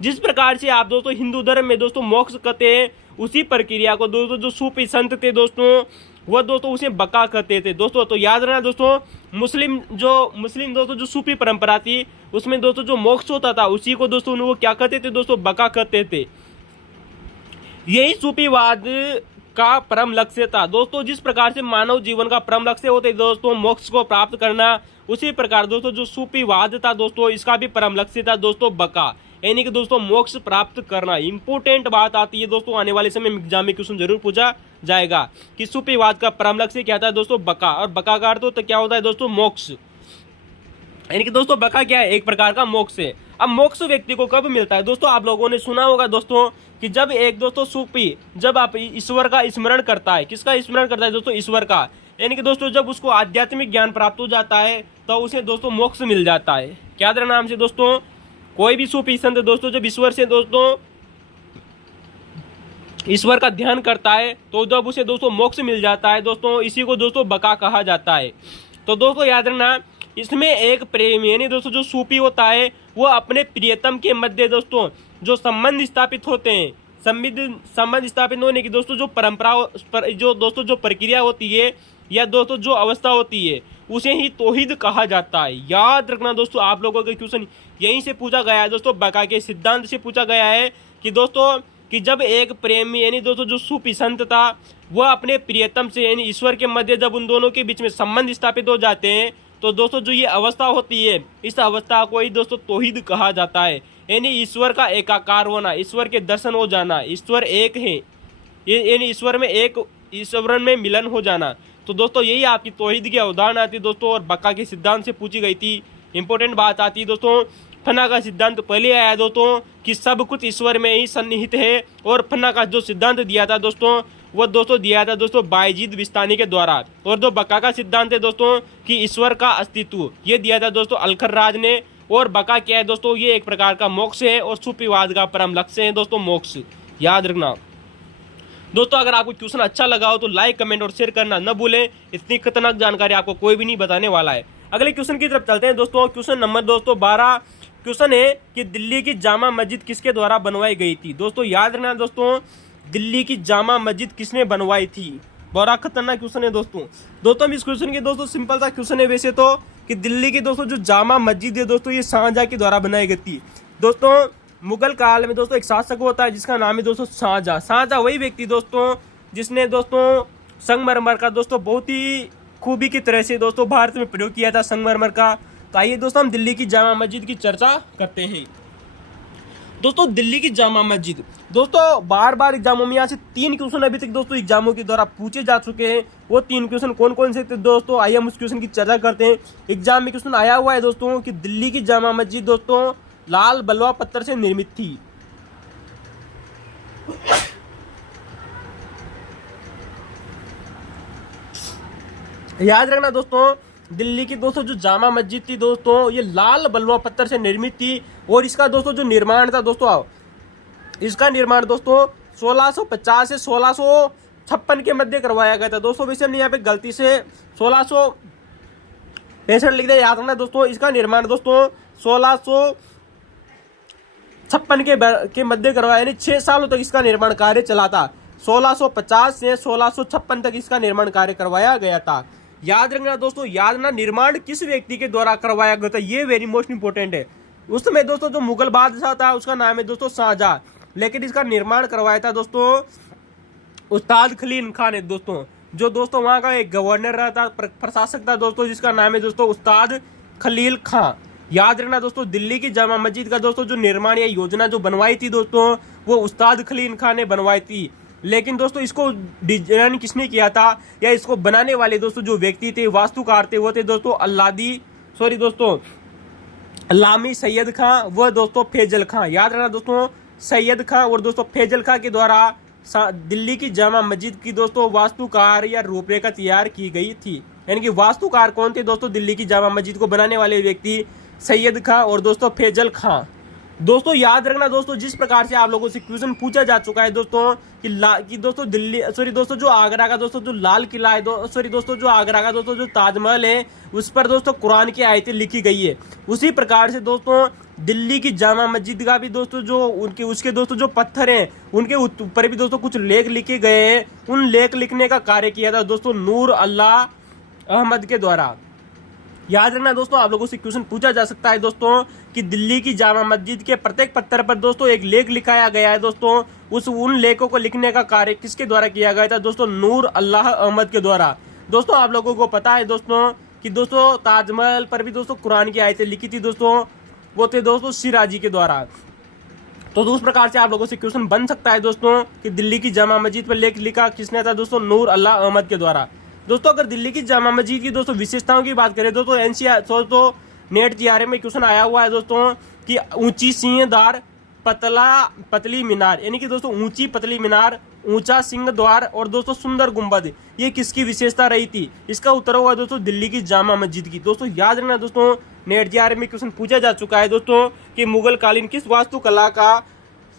जिस प्रकार से आप दोस्तों हिंदू धर्म में दोस्तों मोक्ष कहते हैं, उसी प्रक्रिया को दोस्तों जो सूफी संत थे दोस्तों वह दोस्तों उसे बका कहते थे दोस्तों। तो याद रखना दोस्तों मुस्लिम दोस्तों जो सूफी परंपरा थी उसमें दोस्तों जो मोक्ष होता था उसी को दोस्तों वो क्या कहते थे दोस्तों? बका कहते थे। यही सूफीवाद का परम लक्ष्य था दोस्तों। जिस प्रकार से मानव जीवन का परम लक्ष्य होता है दोस्तों मोक्ष को प्राप्त करना, उसी प्रकार दोस्तों जो सूफीवाद था दोस्तों इसका भी परम लक्ष्य था दोस्तों बका, यानी कि दोस्तों मोक्ष प्राप्त करना। इंपोर्टेंट बात आती है दोस्तों, आने वाले समय में एग्जाम में क्वेश्चन जरूर पूछा जाएगा कि सूफीवाद का परम लक्ष्य क्या था दोस्तों? बका। और बका का अर्थ तो क्या होता है दोस्तों? मोक्ष। यानी कि दोस्तों बका क्या है? एक प्रकार का मोक्ष है। अब मोक्ष व्यक्ति को कब मिलता है दोस्तों? आप लोगों ने सुना होगा दोस्तों कि जब एक दोस्तों सूफी जब आप ईश्वर का स्मरण करता है। किसका स्मरण करता है दोस्तों? ईश्वर का। यानी कि दोस्तों जब उसको आध्यात्मिक ज्ञान प्राप्त हो जाता है तो उसे दोस्तों मोक्ष मिल जाता है। क्या याद रखना हमसे दोस्तों, कोई भी सूफी संत दोस्तों जब ईश्वर से दोस्तों ईश्वर का ध्यान करता है तो जब उसे दोस्तों मोक्ष मिल जाता है दोस्तों, इसी को दोस्तों बका कहा जाता है। तो दोस्तों याद रखना इसमें एक प्रेम यानी दोस्तों जो सूफी होता है वो अपने प्रियतम के मध्य दोस्तों जो संबंध स्थापित होते हैं, संबंध स्थापित होने की दोस्तों जो परंपरा जो दोस्तों जो प्रक्रिया होती है या दोस्तों जो अवस्था होती है उसे ही तौहीद कहा जाता है। याद रखना दोस्तों आप लोगों का क्वेश्चन यहीं से पूछा गया है दोस्तों, बका के सिद्धांत से पूछा गया है कि दोस्तों कि जब एक प्रेमी यानी दोस्तों जो सूफी संत था वह अपने प्रियतम से यानी ईश्वर के मध्य जब उन दोनों के बीच में संबंध स्थापित हो जाते हैं तो दोस्तों जो ये अवस्था होती है इस अवस्था को ही दोस्तों तौहीद कहा जाता है। यानी ईश्वर का एकाकार होना, ईश्वर के दर्शन हो जाना, ईश्वर एक है, यानी ईश्वर में मिलन हो जाना। तो दोस्तों यही आपकी तौहीद की अवधारणा आती है दोस्तों और बका के सिद्धांत से पूछी गई थी। इंपॉर्टेंट बात आती है दोस्तों, फना का सिद्धांत पहले आया दोस्तों कि सब कुछ ईश्वर में ही सन्निहित है, और फना का जो सिद्धांत दिया था दोस्तों वो दोस्तों दिया था दोस्तों बायजीद बिस्तानी के द्वारा। और जो बका का सिद्धांत है दोस्तों कि ईश्वर का अस्तित्व, ये दिया था दोस्तों अल-खर्राज ने। और बका क्या है दोस्तों, ये एक प्रकार का मोक्ष है और सूफीवाद का परम लक्ष्य है दोस्तों मोक्ष। याद रखना दोस्तों, अगर आपको क्वेश्चन अच्छा लगा हो तो लाइक कमेंट और शेयर करना न भूलें। इतनी खतरनाक जानकारी आपको कोई भी नहीं बताने वाला है। अगले क्वेश्चन की तरफ चलते हैं दोस्तों। क्वेश्चन नंबर दोस्तों 12 क्वेश्चन है कि दिल्ली की जामा मस्जिद किसके द्वारा बनवाई गई थी। दोस्तों याद रखना दोस्तों, दिल्ली की जामा मस्जिद किसने बनवाई थी। बड़ा खतरनाक क्वेश्चन है दोस्तों इस क्वेश्चन की दोस्तों सिंपल सा क्वेश्चन है वैसे तो कि दिल्ली की दोस्तों जो जामा मस्जिद है दोस्तों ये शाहजहां के द्वारा बनाई गई थी। दोस्तों मुगल काल में दोस्तों एक शासक होता है जिसका नाम है दोस्तों शाहजहां। शाहजहां वही व्यक्ति दोस्तों जिसने दोस्तों संगमरमर का दोस्तों बहुत ही खूबी की तरह से दोस्तों भारत में प्रयोग किया था संगमरमर का। तो आइए दोस्तों हम दिल्ली की जामा मस्जिद की चर्चा करते हैं। दोस्तों दिल्ली की जामा मस्जिद दोस्तों बार बार एग्जामों में यहाँ से 3 क्वेश्चन अभी तक दोस्तों एग्जामों के द्वारा पूछे जा चुके हैं। वो 3 क्वेश्चन कौन कौन से थे दोस्तों, आइए हम उस क्वेश्चन की चर्चा करते हैं। एग्जाम में क्वेश्चन आया हुआ है दोस्तों कि दिल्ली की जामा मस्जिद दोस्तों लाल बलुआ पत्थर से निर्मित थी। याद रखना दोस्तों, दिल्ली की दोस्तों जो जामा मस्जिद थी दोस्तों, ये लाल बलुआ पत्थर से निर्मित थी। और इसका दोस्तों जो निर्माण था दोस्तों, इसका निर्माण दोस्तों 1650 से 1656 के मध्य करवाया गया था दोस्तों। वैसे हमने यहाँ पे गलती से 1665 लिख दिया, याद रखना दोस्तों। इसका निर्माण दोस्तों 1656 के मध्य करवाया, यानी 6 सालों तक इसका निर्माण कार्य चला था। 1650 से 1656 तक इसका निर्माण कार्य करवाया गया था। याद रखना दोस्तों, याद रखना निर्माण किस व्यक्ति के द्वारा करवाया गया था, ये वेरी मोस्ट इंपोर्टेंट है। उस समय दोस्तों जो मुगल बादशाह था उसका नाम है दोस्तों शाहजहां, लेकिन इसका निर्माण करवाया था दोस्तों उस्ताद खलील खान ने दोस्तों, जो दोस्तों वहां का एक गवर्नर रहा था, प्रशासक था दोस्तों, जिसका नाम है दोस्तों उस्ताद खलील खान। याद रखना दोस्तों, दिल्ली की जामा मस्जिद का दोस्तों जो निर्माण या योजना जो बनवाई थी दोस्तों, वो उस्ताद खलील खान ने बनवाई थी। लेकिन दोस्तों इसको डिजाइन किसने किया था, या इसको बनाने वाले दोस्तों जो व्यक्ति थे, वास्तुकार थे, वो थे दोस्तों अल्लामी सैयद खां, वह दोस्तों फैजल खां। याद रखना दोस्तों, सैयद खां और दोस्तों फैजल खां के द्वारा दिल्ली की जामा मस्जिद की दोस्तों वास्तुकार या रूपरेखा तैयार की गई थी। यानी कि वास्तुकार कौन थे दोस्तों, दिल्ली की जामा मस्जिद को बनाने वाले व्यक्ति सैयद खां और दोस्तों फैजल खां। दोस्तों याद रखना दोस्तों, जिस प्रकार से आप लोगों से क्वेश्चन पूछा जा चुका है दोस्तों कि दोस्तों दोस्तों जो आगरा का दोस्तों जो लाल किला है दोस्तों जो आगरा का दोस्तों जो ताजमहल है, उस पर दोस्तों कुरान की आयतें लिखी गई है। उसी प्रकार से दोस्तों दिल्ली की जामा मस्जिद का भी दोस्तों जो उसके दोस्तों जो पत्थर हैं, उनके ऊपर भी दोस्तों कुछ लेख लिखे गए हैं। उन लेख लिखने का कार्य किया था दोस्तों नूर अल्लाह अहमद के द्वारा। याद रखना दोस्तों, आप लोगों से क्वेश्चन पूछा जा सकता है दोस्तों कि दिल्ली की जामा मस्जिद के प्रत्येक पत्थर पर दोस्तों एक लेख लिखाया गया है दोस्तों, उन लेखों को लिखने का कार्य किसके द्वारा किया गया था दोस्तों, नूर अल्लाह अहमद के द्वारा। दोस्तों आप लोगों को पता है दोस्तों कि दोस्तों ताजमहल पर भी दोस्तों कुरान की आयतें लिखी थी दोस्तों, वो थे दोस्तों शिराजी के द्वारा। तो उस प्रकार से आप लोगों से क्वेश्चन बन सकता है दोस्तों कि दिल्ली की जामा मस्जिद पर लेख लिखा किसने था दोस्तों, नूर अल्लाह अहमद के द्वारा। दोस्तों अगर दिल्ली की जामा मस्जिद की दोस्तों विशेषताओं की बात करें दोस्तों, दोस्तों नेट जीआरएम में क्वेश्चन आया हुआ है दोस्तों कि ऊंची सिंहदार पतली मीनार, यानी कि दोस्तों ऊंची पतली मीनार, ऊंचा सिंह द्वार और दोस्तों सुंदर गुंबद, ये किसकी विशेषता रही थी? इसका उत्तर होगा दोस्तों दिल्ली की जामा मस्जिद की। दोस्तों याद रखना दोस्तों, नेट जीआरएम में क्वेश्चन पूछा जा चुका है दोस्तों कि मुगल कालीन किस वास्तुकला का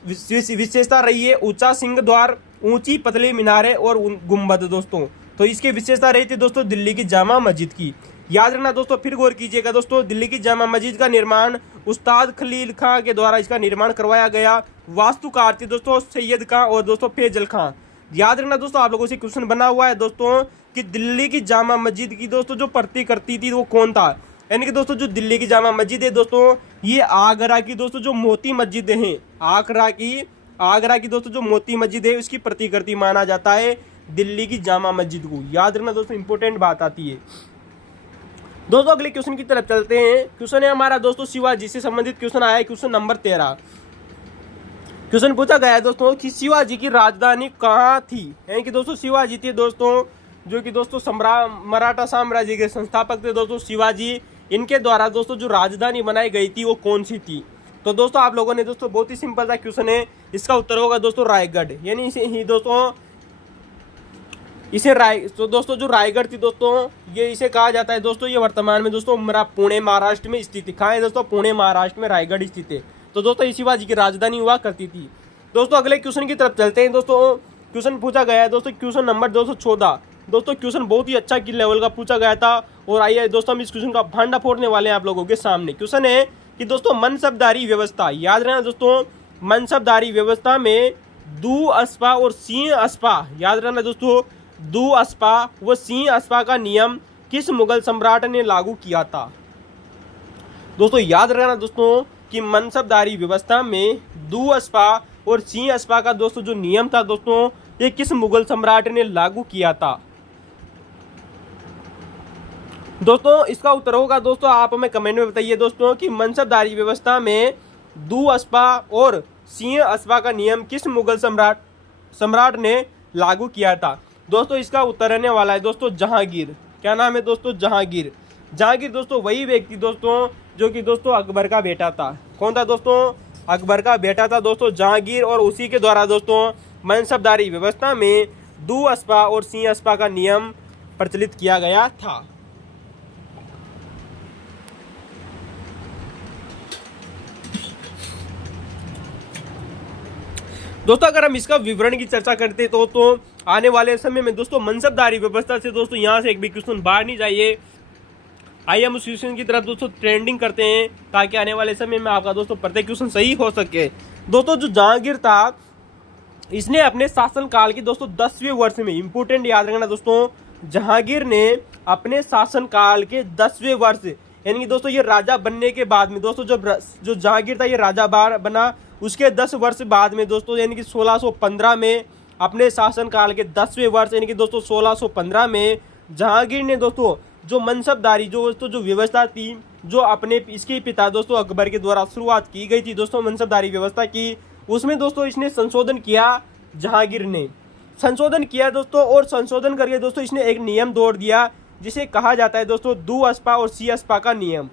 विशेषता रही है? ऊंचा सिंह द्वार, ऊंची पतली मीनारें और गुंबद दोस्तों। तो इसकी विशेषता रही थी दोस्तों दिल्ली की जामा मस्जिद की। याद रखना दोस्तों, फिर गौर कीजिएगा दोस्तों, दिल्ली की जामा मस्जिद का निर्माण उस्ताद खलील खां के द्वारा इसका निर्माण करवाया गया। वास्तुकार थे दोस्तों सैयद खां और दोस्तों फैजल खां। याद रखना दोस्तों, आप लोगों से क्वेश्चन बना हुआ है दोस्तों कि दिल्ली की जामा मस्जिद की दोस्तों जो भर्ती करती थी वो कौन था? यानी कि दोस्तों जो दिल्ली की जामा मस्जिद है दोस्तों, ये आगरा की दोस्तों जो मोती मस्जिद है, आगरा की दोस्तों जो मोती मस्जिद है उसकी प्रतिकृति माना जाता है दिल्ली की जामा मस्जिद को। याद रखना दोस्तों, इंपॉर्टेंट बात आती है। दोस्तों अगले क्वेश्चन की तरफ चलते हैं। क्वेश्चन है हमारा दोस्तों शिवाजी से संबंधित क्वेश्चन आया है, क्वेश्चन नंबर 13। क्वेश्चन पूछा गया है दोस्तों कि शिवाजी की राजधानी कहाँ थी? यानी कि दोस्तों शिवाजी थे दोस्तों जो कि दोस्तों मराठा साम्राज्य के संस्थापक थे दोस्तों शिवाजी। इनके द्वारा दोस्तों जो राजधानी बनाई गई थी वो कौन सी थी? तो दोस्तों आप लोगों ने दोस्तों बहुत ही सिंपल सा क्वेश्चन है, इसका उत्तर होगा दोस्तों रायगढ़। यानी तो दोस्तों जो रायगढ़ थी दोस्तों, ये इसे कहा जाता है दोस्तों, ये वर्तमान में दोस्तों पुणे महाराष्ट्र में स्थित है। कहाँ है दोस्तों? पुणे महाराष्ट्र में रायगढ़ स्थित है। तो दोस्तों शिवाजी की राजधानी हुआ करती थी। दोस्तों अगले क्वेश्चन की तरफ चलते हैं। दोस्तों क्वेश्चन पूछा गया है दोस्तों, क्वेश्चन नंबर 214। दोस्तों क्वेश्चन बहुत ही अच्छा लेवल का पूछा गया था और आइए दोस्तों हम इस क्वेश्चन का भांडा फोड़ने वाले हैं आप लोगों के सामने। क्वेश्चन है कि दोस्तों मनसबदारी व्यवस्था, याद रखना दोस्तों, मनसबदारी व्यवस्था में दू अस्पा और सिंह अस्पा, याद रखना दोस्तों, दू अस्पा व सिंह अस्पा का नियम किस मुगल सम्राट ने लागू किया था? दोस्तों याद रखना दोस्तों कि मनसबदारी व्यवस्था में दू अस्पा और सिंह अस्पा का दोस्तों जो नियम था दोस्तों, ये किस मुगल सम्राट ने लागू किया था? दोस्तों इसका उत्तर होगा दोस्तों, आप हमें कमेंट में बताइए दोस्तों कि मनसबदारी व्यवस्था में दू अस्पा और सिंह अस्पा का नियम किस मुगल सम्राट ने लागू किया था? दोस्तों इसका उत्तर रहने वाला है दोस्तों जहांगीर। क्या नाम है दोस्तों? जहांगीर दोस्तों वही व्यक्ति दोस्तों जो कि दोस्तों अकबर का बेटा था। कौन था दोस्तों? अकबर का बेटा था दोस्तों जहांगीर, और उसी के द्वारा दोस्तों मनसबदारी व्यवस्था में दू अस्पा और सी अस्पा का नियम प्रचलित किया गया था। दोस्तों अगर हम इसका विवरण की चर्चा करते तो आने वाले समय में दोस्तों मनसबदारी व्यवस्था से दोस्तों यहाँ से एक भी क्वेश्चन बाहर नहीं जाइए। आइए हम उस क्वेश्चन की तरफ दोस्तों ट्रेंडिंग करते हैं ताकि आने वाले समय में आपका दोस्तों प्रत्येक क्वेश्चन सही हो सके। दोस्तों जो जहांगीर था इसने अपने शासन काल की दोस्तों 10वें वर्ष में, इंपोर्टेंट याद रखना दोस्तों, जहांगीर ने अपने शासन काल के 10वें वर्ष यानी कि दोस्तों ये राजा बनने के बाद में दोस्तों जो जहांगीर था ये राजा बना, उसके 10 वर्ष बाद में दोस्तों यानी कि 1615 में अपने शासन काल के 10वें वर्ष यानी कि दोस्तों 1615 में जहांगीर ने दोस्तों जो मनसबदारी जो व्यवस्था थी जो अपने इसके पिता दोस्तों अकबर के द्वारा शुरुआत की गई थी दोस्तों मनसबदारी व्यवस्था की, उसमें दोस्तों इसने संशोधन किया। जहांगीर ने संशोधन किया दोस्तों, और संशोधन करके दोस्तों इसने एक नियम जोड़ दिया जिसे कहा जाता है दोस्तों दू अस्पा और सी अस्पा का नियम।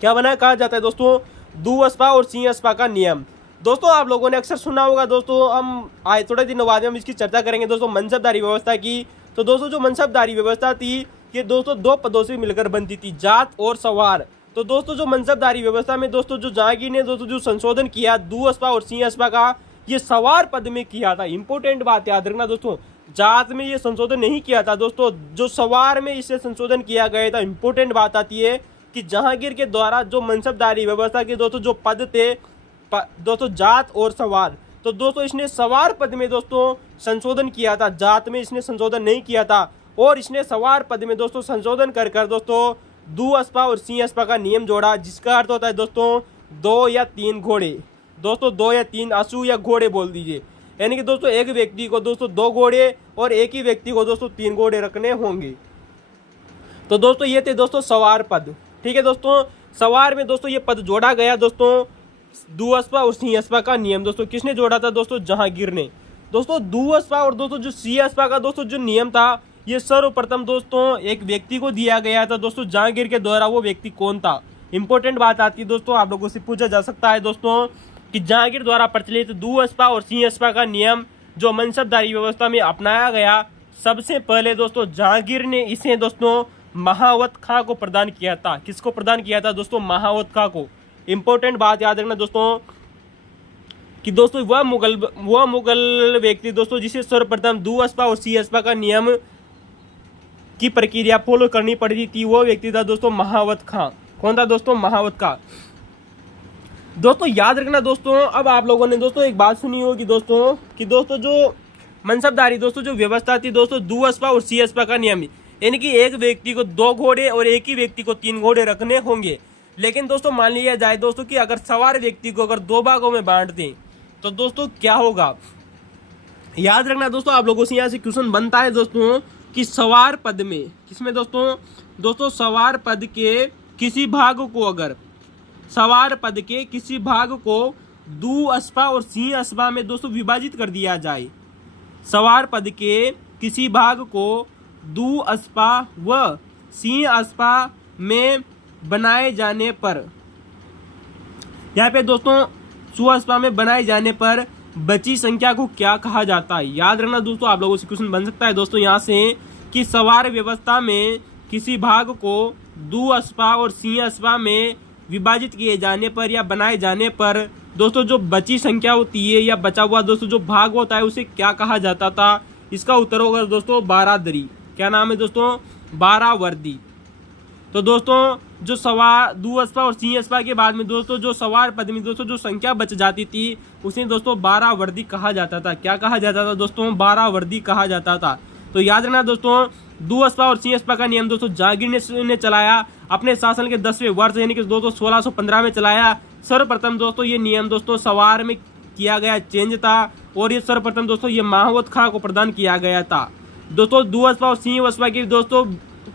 क्या बना कहा जाता है दोस्तों दू अस्पा और सी अस्पा का नियम। दोस्तों आप लोगों ने अक्सर सुना होगा दोस्तों, हम आए थोड़े दिनों बाद में हम इसकी चर्चा करेंगे दोस्तों मनसबदारी व्यवस्था की। तो दोस्तों जो मनसबदारी व्यवस्था थी ये दोस्तों दो पदों से मिलकर बनती थी, जात और सवार। तो दोस्तों जो मनसबदारी व्यवस्था में दोस्तों जो जहांगीर ने दोस्तों जो संशोधन किया दू अस्पा और सी अस्पा का, ये सवार पद में किया था। इंपोर्टेंट बात याद रखना दोस्तों, जात में ये संशोधन नहीं किया था दोस्तों, जो सवार में इसे संशोधन किया गया था। इंपोर्टेंट बात आती है कि जहांगीर के द्वारा जो मनसबदारी व्यवस्था के दोस्तों जो पद थे दोस्तों जात और सवार, तो दोस्तों इसने सवार पद में दोस्तों संशोधन किया था, जात में इसने संशोधन नहीं किया था। और इसने सवार पद में दोस्तों संशोधन कर दोस्तों दू अस्पा और सी अस्पा का नियम जोड़ा, जिसका अर्थ होता है दोस्तों 2 या 3 घोड़े। दोस्तों 2 या 3 अश्व या घोड़े बोल दीजिए, यानी कि दोस्तों एक व्यक्ति को दोस्तों 2 घोड़े और एक ही व्यक्ति को दोस्तों 3 घोड़े रखने होंगे। तो दोस्तों ये थे दोस्तों सवार पद। ठीक है दोस्तों, सवार में दोस्तों ये पद जोड़ा गया दोस्तों दू अस्पा और सी अस्पा का नियम। दोस्तों किसने जोड़ा था दोस्तों जहांगीर ने। दोस्तों दू अस्पा और दोस्तों जो सी अस्पा का दोस्तों जो नियम था ये सर्वप्रथम दोस्तों एक व्यक्ति को दिया गया था दोस्तों जहांगीर के द्वारा। वो व्यक्ति कौन था, इंपॉर्टेंट बात आती है दोस्तों, आप लोगों से पूछा जा सकता है दोस्तों कि जहांगीर द्वारा प्रचलित दू अस्पा और सी अस्पा का नियम जो मनसबदारी व्यवस्था में अपनाया गया, सबसे पहले दोस्तों जहांगीर ने इसे दोस्तों महावत खां को प्रदान किया था। किसको प्रदान किया था दोस्तों, महावत खां को। इंपॉर्टेंट बात याद रखना दोस्तों कि दोस्तों वह मुगल व्यक्ति दोस्तों जिसे सर्वप्रथम दू अस्पा और सी अस्पा का नियम की प्रक्रिया फॉलो करनी पड़ती थी, वो व्यक्ति था दोस्तों महावत खां। कौन था दोस्तों, महावत खां। दोस्तों याद रखना दोस्तों, अब आप लोगों ने दोस्तों एक बात सुनी होगी दोस्तों कि दोस्तों जो मनसबदारी दोस्तों जो व्यवस्था थी दोस्तों दू अस्पा और सी अस्पा का नियम, यानी कि एक व्यक्ति को 2 घोड़े और एक ही व्यक्ति को 3 घोड़े रखने होंगे। लेकिन दोस्तों मान लिया जाए दोस्तों कि अगर सवार व्यक्ति को अगर 2 भागों में बांट दें तो दोस्तों क्या होगा। याद रखना दोस्तों, आप लोगों से यहाँ से क्वेश्चन बनता है दोस्तों कि सवार पद में, किसमें दोस्तों सवार पद के किसी भाग को, अगर सवार पद के किसी भाग को दू अस्पा और सी अस्पा में दोस्तों विभाजित कर दिया जाए, सवार पद के किसी भाग को दू अस्पा व सी अस्पा में बनाए जाने पर, यहाँ पे दोस्तों सु अस्पा में बनाए जाने पर बची संख्या को क्या कहा जाता है। याद रखना दोस्तों, आप लोगों से क्वेश्चन बन सकता है दोस्तों यहाँ से कि सवार व्यवस्था में किसी भाग को दू अस्पा और सी अस्पा में विभाजित किए जाने पर या बनाए जाने पर दोस्तों जो बची संख्या होती है या बचा हुआ दोस्तों जो भाग होता है उसे क्या कहा जाता था। इसका उत्तर होगा दोस्तों बारादरी। क्या नाम है दोस्तों, बारावर्दी। तो दोस्तों जो सवार दू अस्पा और सी अस्पा के बाद में दोस्तों जो सवार पद में दोस्तों जो संख्या बच जाती थी उसे दोस्तों बारावर्दी कहा जाता था। क्या कहा जाता था दोस्तों, बारावर्दी कहा जाता था। तो याद रखना दोस्तों, दू अस्पा और सी अस्पा का नियम दोस्तों जहांगीर ने चलाया अपने शासन के 10वें वर्ष यानी कि दोस्तों 1615 में चलाया। सर्वप्रथम दोस्तों ये नियम दोस्तों सवार में किया गया चेंज था और ये सर्वप्रथम दोस्तों ये महावत खां को प्रदान किया गया था। दोस्तों दू अस्पा और सी अस्पा की दोस्तों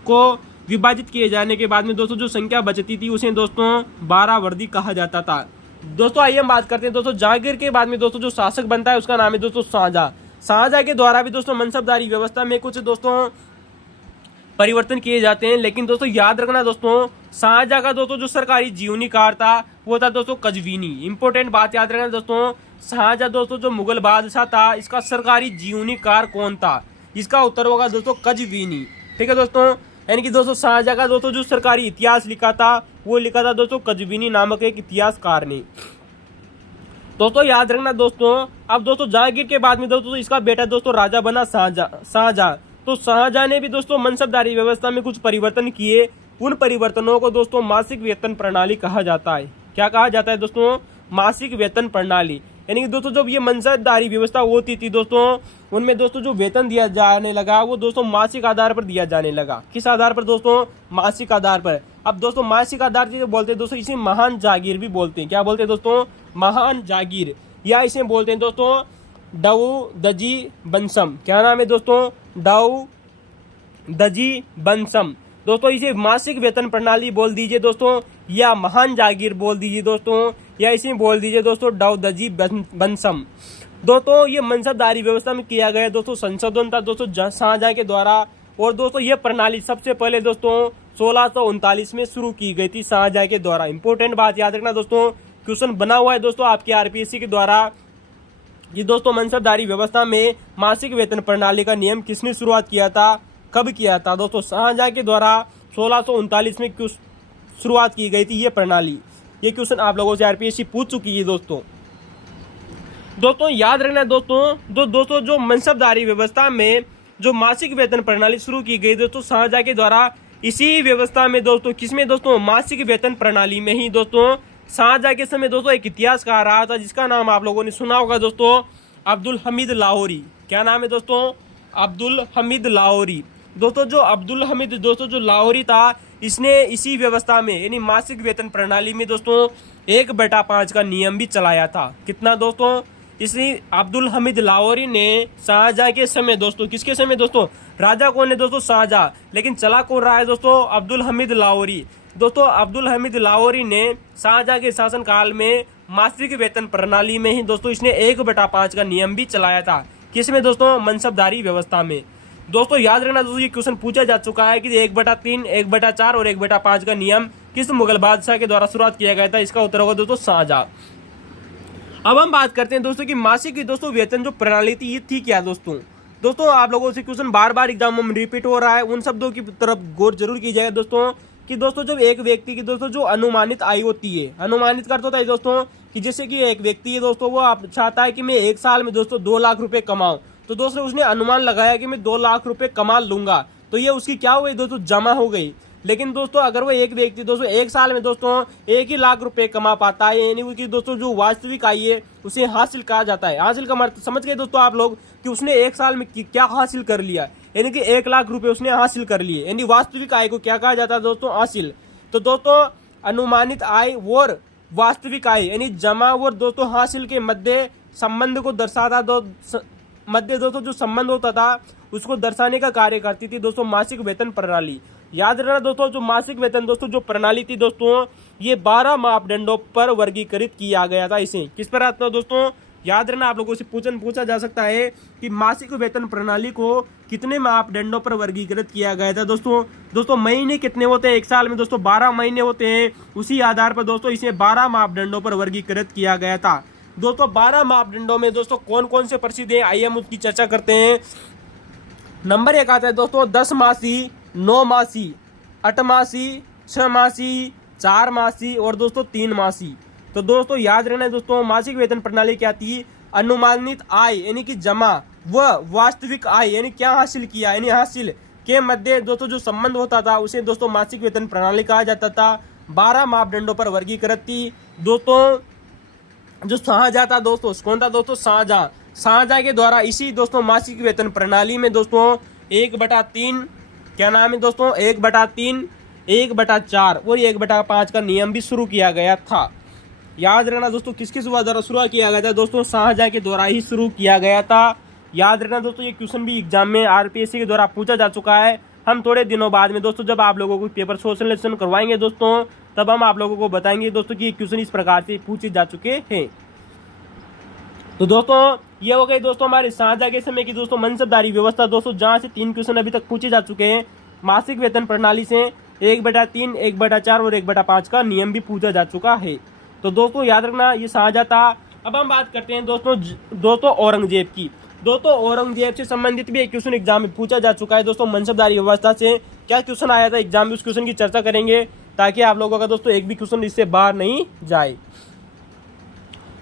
को विभाजित किए जाने के बाद में दोस्तों जो संख्या बचती थी उसे दोस्तों बारावर्दी कहा जाता था। दोस्तों आइए हम बात करते हैं दोस्तों जहांगीर के बाद में दोस्तों जो शासक बनता है उसका नाम है दोस्तों शाहजहां। शाहजहां के द्वारा भी दोस्तों मनसबदारी व्यवस्था में कुछ दोस्तों परिवर्तन किए जाते हैं। लेकिन दोस्तों याद रखना दोस्तों, शाहजहां का दोस्तों जो सरकारी जीवनी कार था वो था दोस्तों कजवीनी। इंपॉर्टेंट बात याद रखना दोस्तों, शाहजहां दोस्तों जो मुगल बादशाह था, इसका सरकारी जीवनी कार कौन था? इसका उत्तर होगा दोस्तों कजवीनी। ठीक है दोस्तों, यानी कि दोस्तों शाहजहां का दोस्तों जो सरकारी इतिहास लिखा था वो लिखा था दोस्तों कजवीनी नामक एक इतिहासकार ने। दोस्तों याद रखना दोस्तों, अब दोस्तों जहांगीर के बाद में दोस्तों इसका बेटा दोस्तों राजा बना शाहजहां। तो शाहजहां ने भी दोस्तों मनसबदारी व्यवस्था में कुछ परिवर्तन किए। उन परिवर्तनों को दोस्तों मासिक वेतन प्रणाली कहा जाता है। क्या कहा जाता है दोस्तों? मासिक वेतन प्रणाली। यानी कि दोस्तों जब ये मनसबदारी व्यवस्था होती थी दोस्तों, उनमें दोस्तों जो वेतन दिया जाने लगा वो दोस्तों मासिक आधार पर दिया जाने लगा। किस आधार पर दोस्तों? मासिक आधार पर। अब दोस्तों मासिक आधार जो बोलते हैं दोस्तों, इसे महान जागीर भी बोलते हैं। क्या बोलते हैं दोस्तों? महान जागीर, या इसे बोलते हैं दोस्तों डाउ दजी बंसम। क्या नाम है दोस्तों? डाउ दजी बंसम। दोस्तों इसे मासिक वेतन प्रणाली बोल दीजिए दोस्तों, या महान जागीर बोल दीजिए दोस्तों, या इसे बोल दीजिए दोस्तों डाउ दजी बंसम। दोस्तों ये मनसबदारी व्यवस्था में किया गया दोस्तों संशोधन था दोस्तों शाहजहां के द्वारा। और दोस्तों ये प्रणाली सबसे पहले दोस्तों 1639 में शुरू की गई थी शाहजहां के द्वारा। इंपॉर्टेंट बात याद रखना दोस्तों, क्वेश्चन बना हुआ है दोस्तों आपके आरपीएससी के द्वारा कि दोस्तों मनसबदारी व्यवस्था में मासिक वेतन प्रणाली का नियम किसने शुरुआत किया था, कब किया था? दोस्तों शाहजहां के द्वारा 1639 में शुरुआत की गई थी ये प्रणाली। ये क्वेश्चन आप लोगों से आरपीएससी पूछ चुकी है दोस्तों। दोस्तों याद रखना दोस्तों जो मनसबदारी व्यवस्था में जो मासिक वेतन प्रणाली शुरू की गई दोस्तों शाहजहां के द्वारा, इसी व्यवस्था में दोस्तों किसमें दोस्तों? मासिक वेतन प्रणाली में ही दोस्तों शाहजहां के समय दोस्तों एक इतिहासकार रहा था जिसका नाम आप लोगों ने सुना होगा दोस्तों, अब्दुल हमीद लाहौरी। क्या नाम है दोस्तों? अब्दुल हमीद लाहौरी। दोस्तों जो अब्दुल हमीद दोस्तों जो लाहौरी था, इसने इसी व्यवस्था में यानी मासिक वेतन प्रणाली में दोस्तों 1/5 का नियम भी चलाया था। कितना दोस्तों? इसलिए अब्दुल हमीद लाहौरी ने शाहजहां के समय दोस्तों, किसके समय दोस्तों? राजा कौन है दोस्तों? शाहजहां। लेकिन चला कौन रहा है दोस्तों? अब्दुल हमीद लाहौरी। दोस्तों अब्दुल हमीद लाहौरी ने शाहजहां के शासन काल में मासिक वेतन प्रणाली में ही दोस्तों इसने 1/5 का नियम भी चलाया था। किसमें दोस्तों? मनसबदारी व्यवस्था में। दोस्तों याद रखना दोस्तों, ये क्वेश्चन पूछा जा चुका है कि 1/3, 1/4 और 1/5 का नियम किस मुगल बादशाह के द्वारा शुरुआत किया गया था? इसका उत्तर होगा दोस्तों शाहजहां। अब हम बात करते हैं दोस्तों कि मासिक की दोस्तों वेतन जो प्रणाली थी ये थी क्या दोस्तों? दोस्तों आप लोगों से क्वेश्चन बार बार एग्जाम में रिपीट हो रहा है, उन शब्दों की तरफ गौर जरूर की जाए दोस्तों कि दोस्तों जब एक व्यक्ति की दोस्तों जो अनुमानित आय होती है, अनुमानित करता होता है दोस्तों कि जैसे कि एक व्यक्ति है दोस्तों, वो आप चाहता है कि मैं एक साल में दोस्तों 2 लाख रुपए कमाऊं, तो दोस्तों उसने अनुमान लगाया कि मैं 2 लाख रुपए कमा लूंगा, तो ये उसकी क्या हो गई दोस्तों? जमा हो गई। लेकिन दोस्तों अगर वो एक व्यक्ति दोस्तों 1 साल में दोस्तों 1 ही लाख रुपए कमा पाता है, यानी उसकी दोस्तों जो वास्तविक आय है उसे हासिल कहा जाता है। हासिल का मतलब समझ गए दोस्तों आप लोग कि उसने 1 साल में क्या हासिल कर लिया, यानी कि 1 लाख रुपए उसने हासिल कर लिए, यानी वास्तविक आय को क्या कहा जाता है दोस्तों? हासिल। तो दोस्तों अनुमानित आय और वास्तविक आय यानी जमा और दोस्तों हासिल के मध्य संबंध को दर्शाता मध्य दोस्तों जो संबंध होता था उसको दर्शाने का कार्य करती थी दोस्तों मासिक वेतन प्रणाली। याद रखना दोस्तों, जो मासिक वेतन दोस्तों जो प्रणाली थी दोस्तों, ये 12 मापदंडों पर वर्गीकृत किया गया था। इसे किस पर आता है दोस्तों? याद रखना आप लोगों से पूछा जा सकता है कि मासिक वेतन प्रणाली को कितने मापदंडों पर वर्गीकृत किया गया था दोस्तों महीने कितने होते हैं? 1 साल में दोस्तों 12 महीने होते हैं, उसी आधार पर दोस्तों इसे 12 मापदंडों पर वर्गीकृत किया गया था। दोस्तों 12 मापदंडों में दोस्तों कौन कौन से प्रसिद्ध है, आइए हम उसकी चर्चा करते हैं। नंबर 1 आता है दोस्तों 10 मासी, 9 मासी, 8 मासी, 6 मासी, 4 मासी और दोस्तों 3 मासी। तो दोस्तों याद रखना दोस्तों, मासिक वेतन प्रणाली क्या थी? अनुमानित आय यानी कि जमा व वास्तविक आय यानी क्या हासिल किया, यानी हासिल के मध्य दोस्तों जो संबंध होता था उसे दोस्तों मासिक वेतन प्रणाली कहा जाता था। 12 मापदंडों पर वर्गीकृत थी दोस्तों। जो शाहजहां था दोस्तों, कौन था दोस्तों? शाहजहां के द्वारा इसी दोस्तों मासिक वेतन प्रणाली में दोस्तों 1/3 क्या नाम है दोस्तों? 1/3, 1/4 और 1/5 का नियम भी शुरू किया गया था। याद रखना दोस्तों, किसके द्वारा शुरू किया गया था दोस्तों? शाहजहां के द्वारा ही शुरू किया गया था। याद रखना दोस्तों, ये क्वेश्चन भी एग्जाम में आरपीएससी के द्वारा पूछा जा चुका है। हम थोड़े दिनों बाद में दोस्तों जब आप लोगों को पेपर सोशलाइजेशन करवाएंगे दोस्तों, तब हम आप लोगों को बताएंगे दोस्तों कि ये क्वेश्चन इस प्रकार से पूछे जा चुके हैं। तो दोस्तों ये हो गई दोस्तों हमारे शाहजहां के समय की दोस्तों मनसबदारी व्यवस्था दोस्तों, जहां से 3 क्वेश्चन अभी तक पूछे जा चुके हैं। मासिक वेतन प्रणाली से 1/3, 1/4 और 1/5 का नियम भी पूछा जा चुका है। तो दोस्तों याद रखना ये शाहजहां था। अब हम बात करते हैं दोस्तों औरंगजेब की। दोस्तों औरंगजेब से संबंधित भी एक क्वेश्चन एग्जाम में पूछा जा चुका है। दोस्तों मनसबदारी व्यवस्था से क्या क्वेश्चन आया था एग्जाम में, उस क्वेश्चन की चर्चा करेंगे ताकि आप लोगों का दोस्तों एक भी क्वेश्चन इससे बाहर नहीं जाए।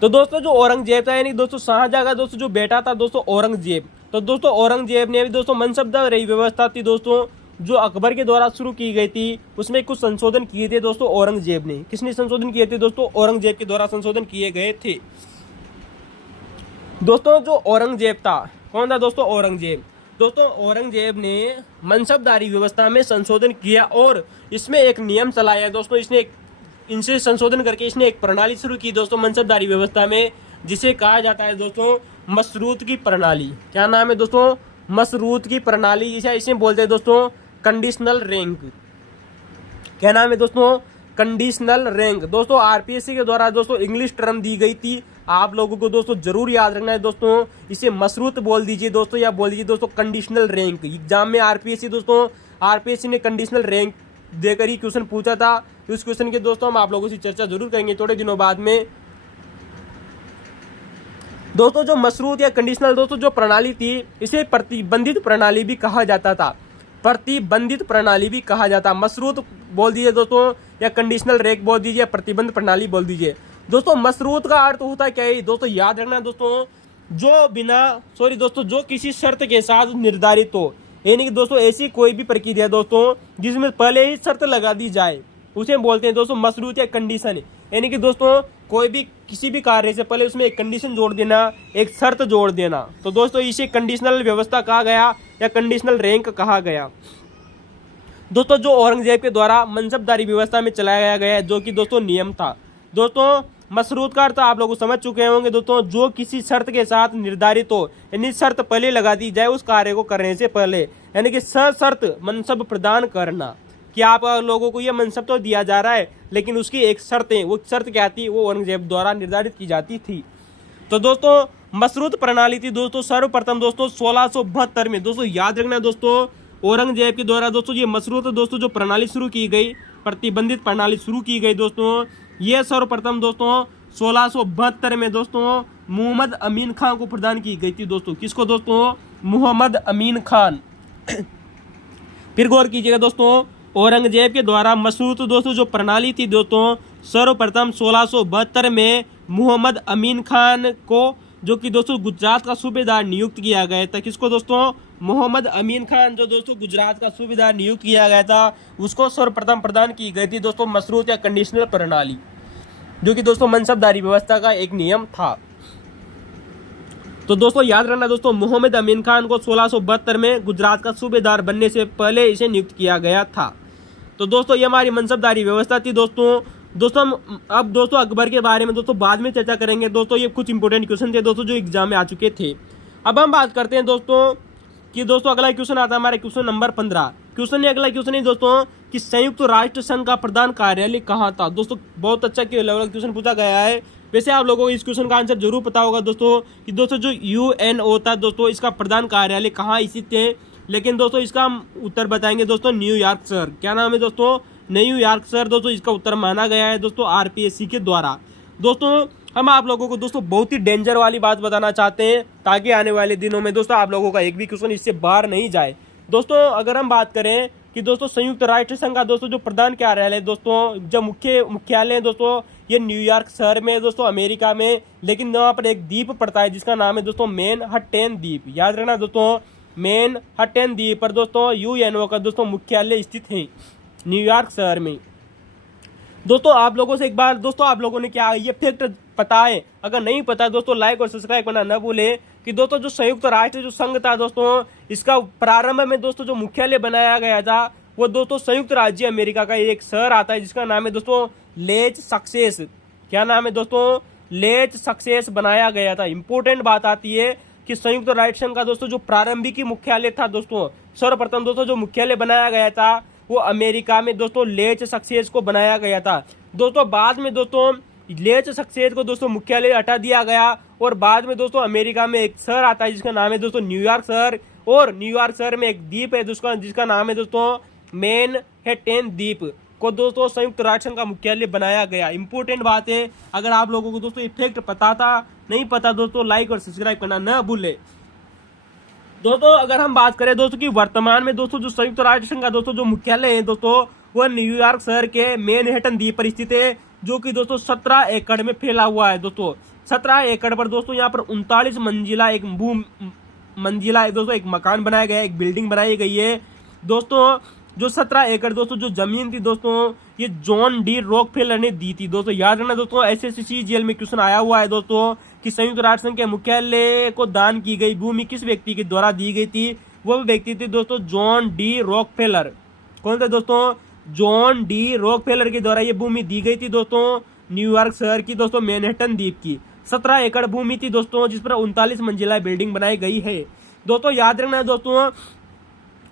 तो दोस्तों जो औरंगजेब था यानी दोस्तों शाहजहां का दोस्तों जो बेटा था दोस्तों औरंगजेब, तो दोस्तों औरंगजेब ने भी दोस्तों मनसबदारी व्यवस्था थी दोस्तों जो अकबर के द्वारा शुरू की गई थी, उसमें कुछ संशोधन किए थे दोस्तों औरंगजेब ने। किसने संशोधन किए थे दोस्तों? औरंगजेब के द्वारा संशोधन किए गए थे। दोस्तों जो औरंगजेब था, कौन था दोस्तों? औरंगजेब। दोस्तों औरंगजेब ने मनसबदारी व्यवस्था में संशोधन किया और इसमें एक नियम चलाया दोस्तों। इनसे संशोधन करके इसने एक प्रणाली शुरू की दोस्तों मनसबदारी व्यवस्था में, जिसे कहा जाता है दोस्तों मशरूत की प्रणाली। क्या नाम है दोस्तों? मशरूत की प्रणाली। इसे बोलते हैं दोस्तों कंडीशनल रैंक। क्या नाम है दोस्तों? Conditional rank. दोस्तों आरपीएससी के द्वारा दोस्तों इंग्लिश टर्म दी गई थी, आप लोगों को दोस्तों जरूर याद रखना है दोस्तों। इसे मशरूत बोल दीजिए दोस्तों या बोल दीजिए दोस्तों कंडीशनल रैंक। एग्जाम में आरपीएससी ने कंडीशनल रैंक देकर ही क्वेश्चन पूछा था। उस क्वेश्चन के दोस्तों हम आप लोगों से चर्चा जरूर करेंगे थोड़े दिनों बाद में। दोस्तों जो मशरूत या कंडीशनल दोस्तों जो प्रणाली थी, इसे प्रतिबंधित प्रणाली भी कहा जाता था। प्रतिबंधित प्रणाली भी कहा जाता। मशरूत बोल दीजिए दोस्तों या कंडीशनल रैंक बोल दीजिए, प्रतिबंध प्रणाली बोल दीजिए। दोस्तों मशरूत का अर्थ होता है क्या है दोस्तों? याद रखना दोस्तों, जो किसी शर्त के साथ निर्धारित हो, यानी कि दोस्तों ऐसी कोई भी प्रक्रिया दोस्तों जिसमें पहले ही शर्त लगा दी जाए, उसे बोलते हैं दोस्तों मशरूत या कंडीशन। यानी कि दोस्तों कोई भी किसी भी कार्य से पहले उसमें एक कंडीशन जोड़ देना, एक शर्त जोड़ देना, तो दोस्तों इसे कंडीशनल व्यवस्था कहा गया या कंडीशनल रैंक कहा गया। दोस्तों जो औरंगजेब के द्वारा मनसबदारी व्यवस्था में चलाया गया जो कि दोस्तों नियम था। दोस्तों मशरूत का अर्थ आप लोग समझ चुके होंगे दोस्तों, जो किसी शर्त के साथ निर्धारित हो, यानी शर्त पहले लगा दी जाए उस कार्य को करने से पहले, यानी कि सशर्त मनसब प्रदान करना। कि आप लोगों को ये मनसब तो दिया जा रहा है लेकिन उसकी एक शर्त है, वो शर्त क्या थी? वो औरंगजेब द्वारा निर्धारित की जाती थी। तो दोस्तों मशरूत प्रणाली थी दोस्तों सर्वप्रथम दोस्तों 1672 में। दोस्तों याद रखना दोस्तों औरंगजेब के द्वारा दोस्तों ये मशरूत दोस्तों जो प्रणाली शुरू की गई, प्रतिबंधित प्रणाली शुरू की गई दोस्तों, ये सर्वप्रथम दोस्तों 1672 में दोस्तों मोहम्मद अमीन खान को प्रदान की गई थी दोस्तों। किसको दोस्तों? मोहम्मद अमीन खान। फिर गौर कीजिएगा दोस्तों, औरंगजेब के द्वारा मशरूत दोस्तों जो प्रणाली थी दोस्तों सर्वप्रथम 1672 में मोहम्मद अमीन खान को, जो कि दोस्तों गुजरात का सूबेदार नियुक्त किया गया था। किसको दोस्तों? मोहम्मद अमीन खान जो दोस्तों गुजरात का सूबेदार नियुक्त किया गया था, उसको सर्वप्रथम प्रदान की गई थी दोस्तों मशरूत या कंडीशनल प्रणाली, जो कि दोस्तों मनसबदारी व्यवस्था का एक नियम था। तो दोस्तों याद रखना दोस्तों मोहम्मद अमीन खान को 1672 में गुजरात का सूबेदार बनने से पहले इसे नियुक्त किया गया था। तो दोस्तों ये हमारी मनसबदारी व्यवस्था थी दोस्तों। अब दोस्तों अकबर के बारे में दोस्तों बाद में चर्चा करेंगे दोस्तों। ये कुछ इंपोर्टेंट क्वेश्चन थे दोस्तों जो एग्जाम में आ चुके थे। अब हम बात करते हैं दोस्तों कि दोस्तों अगला क्वेश्चन आता है हमारे क्वेश्चन नंबर 15। अगला क्वेश्चन है दोस्तों कि संयुक्त राष्ट्र संघ का प्रधान कार्यालय कहाँ था? दोस्तों बहुत अच्छा क्वेश्चन पूछा गया है। वैसे आप लोगों को इस क्वेश्चन का आंसर जरूर पता होगा दोस्तों कि दोस्तों जो यूएन होता है दोस्तों इसका प्रधान कार्यालय कहाँ स्थित है, लेकिन दोस्तों इसका हम उत्तर बताएंगे दोस्तों न्यूयॉर्क शहर। क्या नाम है दोस्तों? न्यूयॉर्क शहर दोस्तों इसका उत्तर माना गया है दोस्तों आरपीएससी के द्वारा। दोस्तों हम आप लोगों को दोस्तों बहुत ही डेंजर वाली बात बताना चाहते हैं ताकि आने वाले दिनों में दोस्तों आप लोगों का एक भी क्वेश्चन इससे बाहर नहीं जाए। दोस्तों अगर हम बात करें कि दोस्तों संयुक्त राष्ट्र संघ का दोस्तों जो प्रधान कार्यालय दोस्तों जो मुख्यालय है दोस्तों ये न्यूयॉर्क शहर में है दोस्तों अमेरिका में, लेकिन वहाँ पर एक द्वीप पड़ता है जिसका नाम है दोस्तों मैनहट्टन द्वीप। याद रखना दोस्तों मैनहट्टन द्वीप पर दोस्तों यूएनओ का दोस्तों मुख्यालय स्थित है न्यूयॉर्क शहर में। दोस्तों आप लोगों से एक बार दोस्तों आप लोगों ने क्या ये फैक्ट पता है? अगर नहीं पता दोस्तों लाइक और सब्सक्राइब करना न भूले कि दोस्तों जो संयुक्त राष्ट्र जो संघ था दोस्तों इसका प्रारंभ में दोस्तों जो मुख्यालय बनाया गया था वो दोस्तों संयुक्त राज्य अमेरिका का एक शहर आता है जिसका नाम है दोस्तों लेज सक्सेस। क्या नाम है दोस्तों? लेज सक्सेस बनाया गया था। इंपॉर्टेंट बात आती है कि संयुक्त राष्ट्र संघ का दोस्तों जो प्रारंभिक मुख्यालय था दोस्तों सर्वप्रथम दोस्तों जो मुख्यालय बनाया गया था वो अमेरिका में दोस्तों लेज सक्सेस को बनाया गया था। दोस्तों बाद में दोस्तों लेज सक्सेस को दोस्तों मुख्यालय हटा दिया गया और बाद में दोस्तों अमेरिका में एक शहर आता है जिसका नाम है दोस्तों न्यूयॉर्क शहर, और न्यूयॉर्क शहर में एक द्वीप है जिसका नाम है दोस्तों मैनहट्टन द्वीप को दोस्तों संयुक्त राष्ट्र संघ का मुख्यालय बनाया गया। इंपॉर्टेंट बात है, अगर आप लोगों को दोस्तों इफेक्ट पता था नहीं पता दोस्तों, लाइक और सब्सक्राइब करना न भूले। दोस्तों अगर हम बात करें दोस्तों कि वर्तमान में दोस्तों जो संयुक्त राष्ट्र संघ का दोस्तों जो मुख्यालय है दोस्तों, वह न्यूयॉर्क शहर के मैनहट्टन द्वीप पर स्थित है, जो कि दोस्तों 17 एकड़ में फैला हुआ है। दोस्तों 17 एकड़ पर दोस्तों यहाँ पर 39 मंजिला दोस्तों एक मकान बनाया गया है, एक बिल्डिंग बनाई गई है। दोस्तों जो 17 एकड़ दोस्तों जो जमीन थी दोस्तों, ये जॉन डी रॉकफेलर ने दी थी। दोस्तों याद रखना दोस्तों, SSC में क्वेश्चन आया हुआ है दोस्तों कि संयुक्त राष्ट्र संघ के मुख्यालय को दान की गई भूमि किस व्यक्ति के द्वारा दी गई थी। वह व्यक्ति थे दोस्तों जॉन डी रॉकफेलर। कौन थे दोस्तों? जॉन डी रॉकफेलर के द्वारा ये भूमि दी गई थी दोस्तों, न्यूयॉर्क शहर की दोस्तों मैनहट्टन द्वीप की 17 एकड़ भूमि थी दोस्तों, जिस पर 39 मंजिला बिल्डिंग बनाई गई है। दोस्तों याद रखना दोस्तों,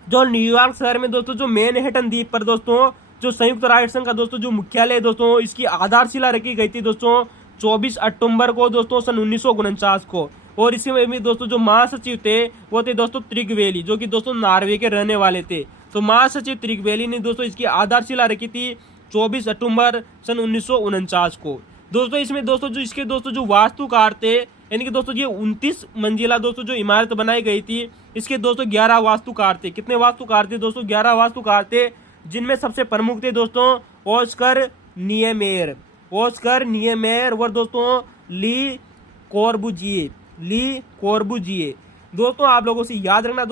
जो न्यूयॉर्क शहर में दोस्तों जो मैनहट्टन द्वीप पर दोस्तों जो संयुक्त राष्ट्र संघ का दोस्तों जो मुख्यालय है दोस्तों, इसकी आधारशिला रखी गई थी दोस्तों 24 अक्टूबर को दोस्तों सन 1949 को। और इसमें दोस्तों जो महासचिव थे वो थे दोस्तों त्रिगवेली, जो कि दोस्तों नॉर्वे के रहने वाले थे। तो महासचिव त्रिगवेली ने दोस्तों इसकी आधारशिला रखी थी 24 अक्टूबर सन 1949 को। दोस्तों इसमें दोस्तों जो इसके दोस्तों जो वास्तुकार थे, यानी कि दोस्तों ये 29 मंजिला दोस्तों जो इमारत बनाई गई थी, इसके दोस्तों 11 वास्तुकार थे। कितने वास्तुकार थे दोस्तों? 11 वास्तुकार थे, जिनमें सबसे प्रमुख थे दोस्तों ऑस्कर नियमेयर और दोस्तों ली कॉर्बुजिए। दोस्तों आप लोगों से याद रखना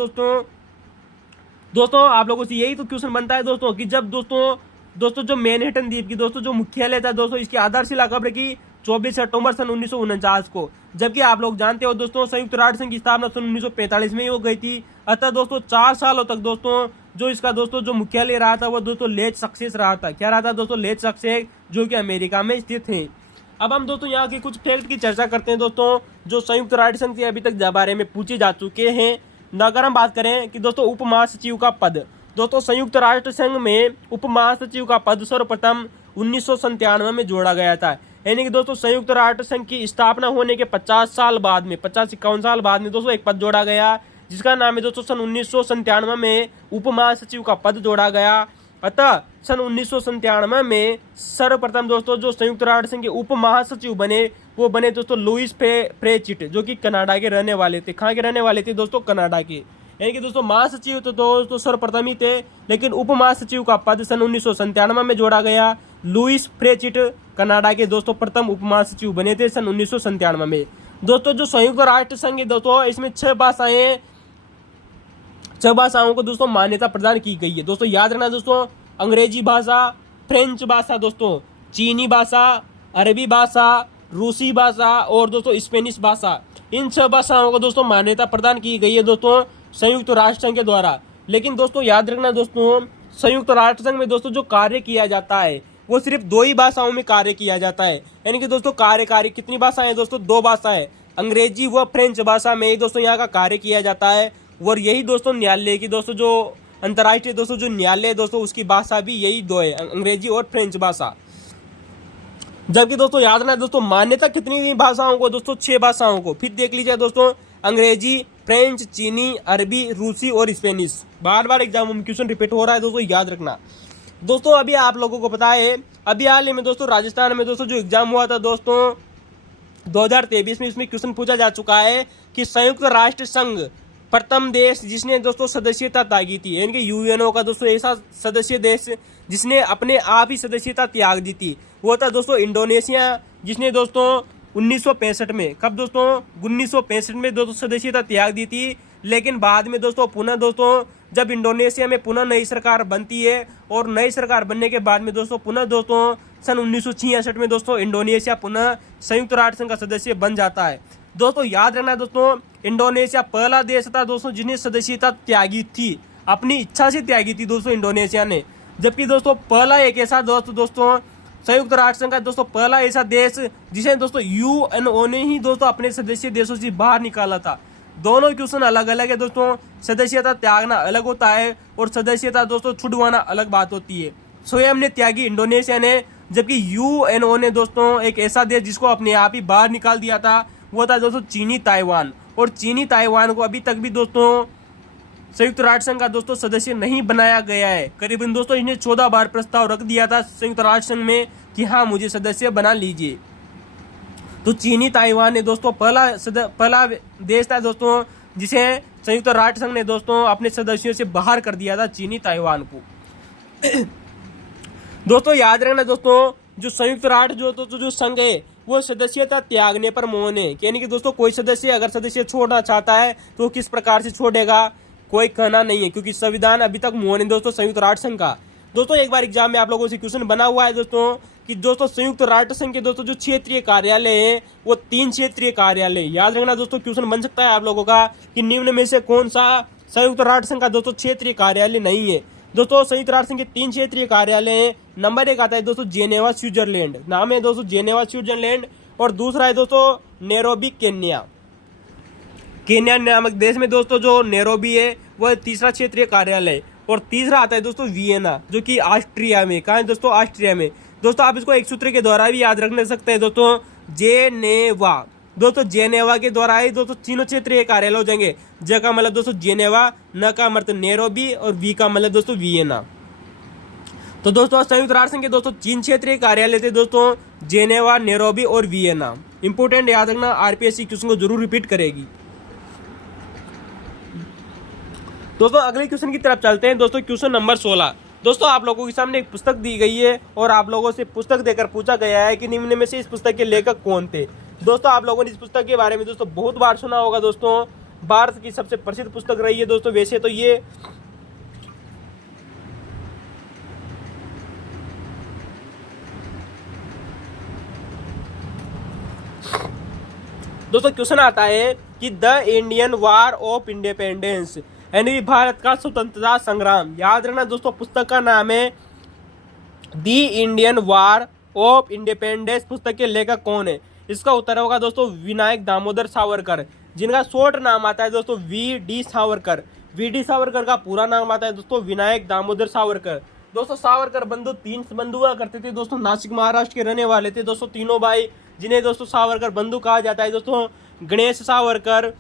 दोस्तों आप लोगों से यही तो क्वेश्चन बनता है दोस्तों कि जब दोस्तों जो मैनहट्टन द्वीप की दोस्तों जो मुख्यालय था दोस्तों, इसकी आधारशिला कब रखी? 24 अक्टूबर सन 1949 को। जबकि आप लोग जानते हो दोस्तों संयुक्त राष्ट्र संघ की स्थापना सन 1945 में ही हो गई थी। अतः दोस्तों 4 सालों तक दोस्तों जो इसका दोस्तों जो मुख्यालय रहा था वो दोस्तों लेच सक्सेस रहा था। क्या रहा था दोस्तों? लेच सक्सेस, जो कि अमेरिका में स्थित है। अब हम दोस्तों यहाँ के कुछ फैक्ट की चर्चा करते हैं दोस्तों, जो संयुक्त राष्ट्र संघ से अभी तक बारे में पूछे जा चुके हैं। अगर हम बात करें कि दोस्तों उप महासचिव का पद, दोस्तों संयुक्त राष्ट्र संघ में उप महासचिव का पद सर्वप्रथम 1997 में जोड़ा गया था। यानी कि दोस्तों संयुक्त राष्ट्र संघ की स्थापना होने के 50 साल बाद में 50-51 साल बाद में दोस्तों एक पद जोड़ा गया, जिसका नाम है दोस्तों सन 1997 में उप महासचिव का पद जोड़ा गया। अतः सन 1997 में सर्वप्रथम दोस्तों जो संयुक्त राष्ट्र संघ के उप महासचिव बने वो बने दोस्तों लुईस फ्रेचिट, जो कि कनाडा के रहने वाले थे। कहाँ के रहने वाले थे दोस्तों? कनाडा के। यानी कि दोस्तों महासचिव तो दोस्तों सर्वप्रथम ही थे, लेकिन उप महासचिव का पद सन 1997 में जोड़ा गया। लुईस फ्रेचिट कनाडा के दोस्तों प्रथम उप महासचिव बने थे सन 1997 में। दोस्तों जो संयुक्त राष्ट्र संघ है दोस्तों, इसमें 6 भाषाओं को दोस्तों मान्यता प्रदान की गई है। दोस्तों याद रखना दोस्तों, अंग्रेजी भाषा, फ्रेंच भाषा दोस्तों, चीनी भाषा, अरबी भाषा, रूसी भाषा और दोस्तों स्पेनिश भाषा, इन 6 भाषाओं को दोस्तों मान्यता प्रदान की गई है दोस्तों संयुक्त राष्ट्र संघ के द्वारा। लेकिन दोस्तों याद रखना दोस्तों, संयुक्त राष्ट्र संघ में दोस्तों जो कार्य किया जाता है वो सिर्फ 2 ही भाषाओं में कार्य किया जाता है। यानी कि दोस्तों कार्यकारी कितनी भाषाएं दोस्तों? 2 भाषाएं, अंग्रेजी व फ्रेंच भाषा में ही दोस्तों यहाँ का कार्य किया जाता है। और यही दोस्तों न्यायालय की दोस्तों जो अंतर्राष्ट्रीय दोस्तों जो न्यायालय दोस्तों उसकी भाषा भी यही 2 है, अंग्रेजी और फ्रेंच भाषा। जबकि दोस्तों याद रखना दोस्तों, मान्यता कितनी भाषाओं को दोस्तों? 6 भाषाओं को। फिर देख लीजिए दोस्तों, अंग्रेजी, फ्रेंच, चीनी, अरबी, रूसी और स्पेनिश। बार बार एग्जाम में क्वेश्चन रिपीट हो रहा है दोस्तों, याद रखना। दोस्तों अभी आप लोगों को पता है, अभी हाल ही में दोस्तों राजस्थान में दोस्तों जो एग्जाम हुआ था दोस्तों 2023 में, इसमें क्वेश्चन पूछा जा चुका है कि संयुक्त राष्ट्र संघ प्रथम देश जिसने दोस्तों सदस्यता त्यागी थी, यानी कि यूएनओ का दोस्तों ऐसा सदस्य देश जिसने अपने आप ही सदस्यता त्याग दी थी, वो था दोस्तों इंडोनेशिया, जिसने दोस्तों 1965 में, कब दोस्तों? 1965 में दोस्तों सदस्यता त्याग दी थी। लेकिन बाद में दोस्तों पुनः दोस्तों जब इंडोनेशिया में पुनः नई सरकार बनती है और नई सरकार बनने के बाद में दोस्तों पुनः दोस्तों सन 1966 में दोस्तों इंडोनेशिया पुनः संयुक्त राष्ट्र संघ का सदस्य बन जाता है। दोस्तों याद रखना दोस्तों, इंडोनेशिया पहला देश था दोस्तों जिसने सदस्यता त्यागी थी, अपनी इच्छा से त्यागी थी दोस्तों इंडोनेशिया ने। जबकि दोस्तों पहला एक ऐसा दोस्तों संयुक्त राष्ट्र संघ का दोस्तों पहला ऐसा देश जिसे दोस्तों यूएनओ ने ही दोस्तों अपने सदस्य देशों से बाहर निकाला था। दोनों क्वेश्चन अलग अलग है दोस्तों, सदस्यता त्यागना अलग होता है और सदस्यता दोस्तों छुड़वाना अलग बात होती है। स्वयं ने त्यागी इंडोनेशिया ने, जबकि यूएनओ ने दोस्तों एक ऐसा देश जिसको अपने आप ही बाहर निकाल दिया था, वो था दोस्तों चीनी ताइवान। और चीनी ताइवान को अभी तक भी दोस्तों संयुक्त राष्ट्र संघ का दोस्तों सदस्य नहीं बनाया गया है। करीबन दोस्तों इन्हें 14 बार प्रस्ताव रख दिया था संयुक्त राष्ट्र संघ में कि हाँ मुझे सदस्य बना लीजिए। तो चीनी ताइवान ने दोस्तों पहला देश था दोस्तों जिसे संयुक्त राष्ट्र संघ ने दोस्तों अपने सदस्यों से बाहर कर दिया था, चीनी ताइवान को। दोस्तों याद रखना दोस्तों, जो संयुक्त राष्ट्र जो संघ है वो सदस्यता त्यागने पर मौन है। यानी कि दोस्तों कोई सदस्य अगर सदस्य छोड़ना चाहता है तो किस प्रकार से छोड़ेगा, कोई कहना नहीं है, क्योंकि संविधान अभी तक मौन है दोस्तों संयुक्त राष्ट्र संघ का। दोस्तों एक बार एग्जाम में आप लोगों से क्वेश्चन बना हुआ है दोस्तों कि दोस्तों संयुक्त राष्ट्र संघ के दोस्तों जो क्षेत्रीय कार्यालय हैं वो 3 क्षेत्रीय कार्यालय। याद रखना दोस्तों, क्वेश्चन बन सकता है आप लोगों का कि निम्न में से कौन सा संयुक्त राष्ट्र संघ का दोस्तों क्षेत्रीय कार्यालय नहीं है। दोस्तों संयुक्त राष्ट्र संघ के 3 क्षेत्रीय कार्यालय हैं। नंबर 1 आता है दोस्तों जेनेवा स्विट्जरलैंड, नाम है दोस्तों जेनेवा स्विट्जरलैंड। और दूसरा है दोस्तों नैरोबी केन्या, केन्या नामक देश में दोस्तों जो नैरोबी है वह तीसरा क्षेत्रीय कार्यालय। और तीसरा आता है दोस्तों वियना, जो कि ऑस्ट्रिया में, कहाँ है दोस्तों, ऑस्ट्रिया में। दोस्तों आप इसको एक सूत्र के द्वारा भी याद रख सकते हैं दोस्तों, जेनेवा। दोस्तों जेनेवा के द्वारा ही दोस्तों तीनों क्षेत्रीय कार्यालय हो जाएंगे। ज का मतलब दोस्तों जेनेवा, न का मतलब नैरोबी और वी का मतलब दोस्तों वियना। तो दोस्तों संयुक्त राष्ट्र संघ के दोस्तों 3 क्षेत्रीय कार्यालय थे दोस्तों, जेनेवा, नैरोबी और वियना। इंपोर्टेंट याद रखना, आरपीएससी क्वेश्चन को जरूर रिपीट करेगी। दोस्तों अगले क्वेश्चन की तरफ चलते हैं दोस्तों, क्वेश्चन नंबर 16। दोस्तों आप लोगों के सामने एक पुस्तक दी गई है और आप लोगों से पुस्तक देकर पूछा गया है कि निम्न में से इस पुस्तक के लेखक कौन थे। दोस्तों आप लोगों ने इस पुस्तक के बारे में दोस्तों बहुत बार सुना होगा दोस्तों, भारत की सबसे प्रसिद्ध पुस्तक रही है दोस्तों वैसे तो ये। दोस्तों क्वेश्चन आता है कि the Indian war of independence, यानी भारत का स्वतंत्रता संग्राम। याद रखना दोस्तों पुस्तक का नाम है दी इंडियन वॉर ऑफ इंडिपेंडेंस। पुस्तक के लेखक कौन है? इसका उत्तर होगा दोस्तों विनायक दामोदर सावरकर, जिनका शॉर्ट नाम आता है दोस्तों वी.डी. सावरकर। वी.डी. सावरकर का पूरा नाम आता है दोस्तों विनायक दामोदर सावरकर। दोस्तों सावरकर बंधु 3 बंधु हुआ करते थे दोस्तों, नासिक महाराष्ट्र के रहने वाले थे दोस्तों तीनों भाई, जिन्हें दोस्तों सावरकर बंधु कहा जाता है दोस्तों। गणेश सावरकर,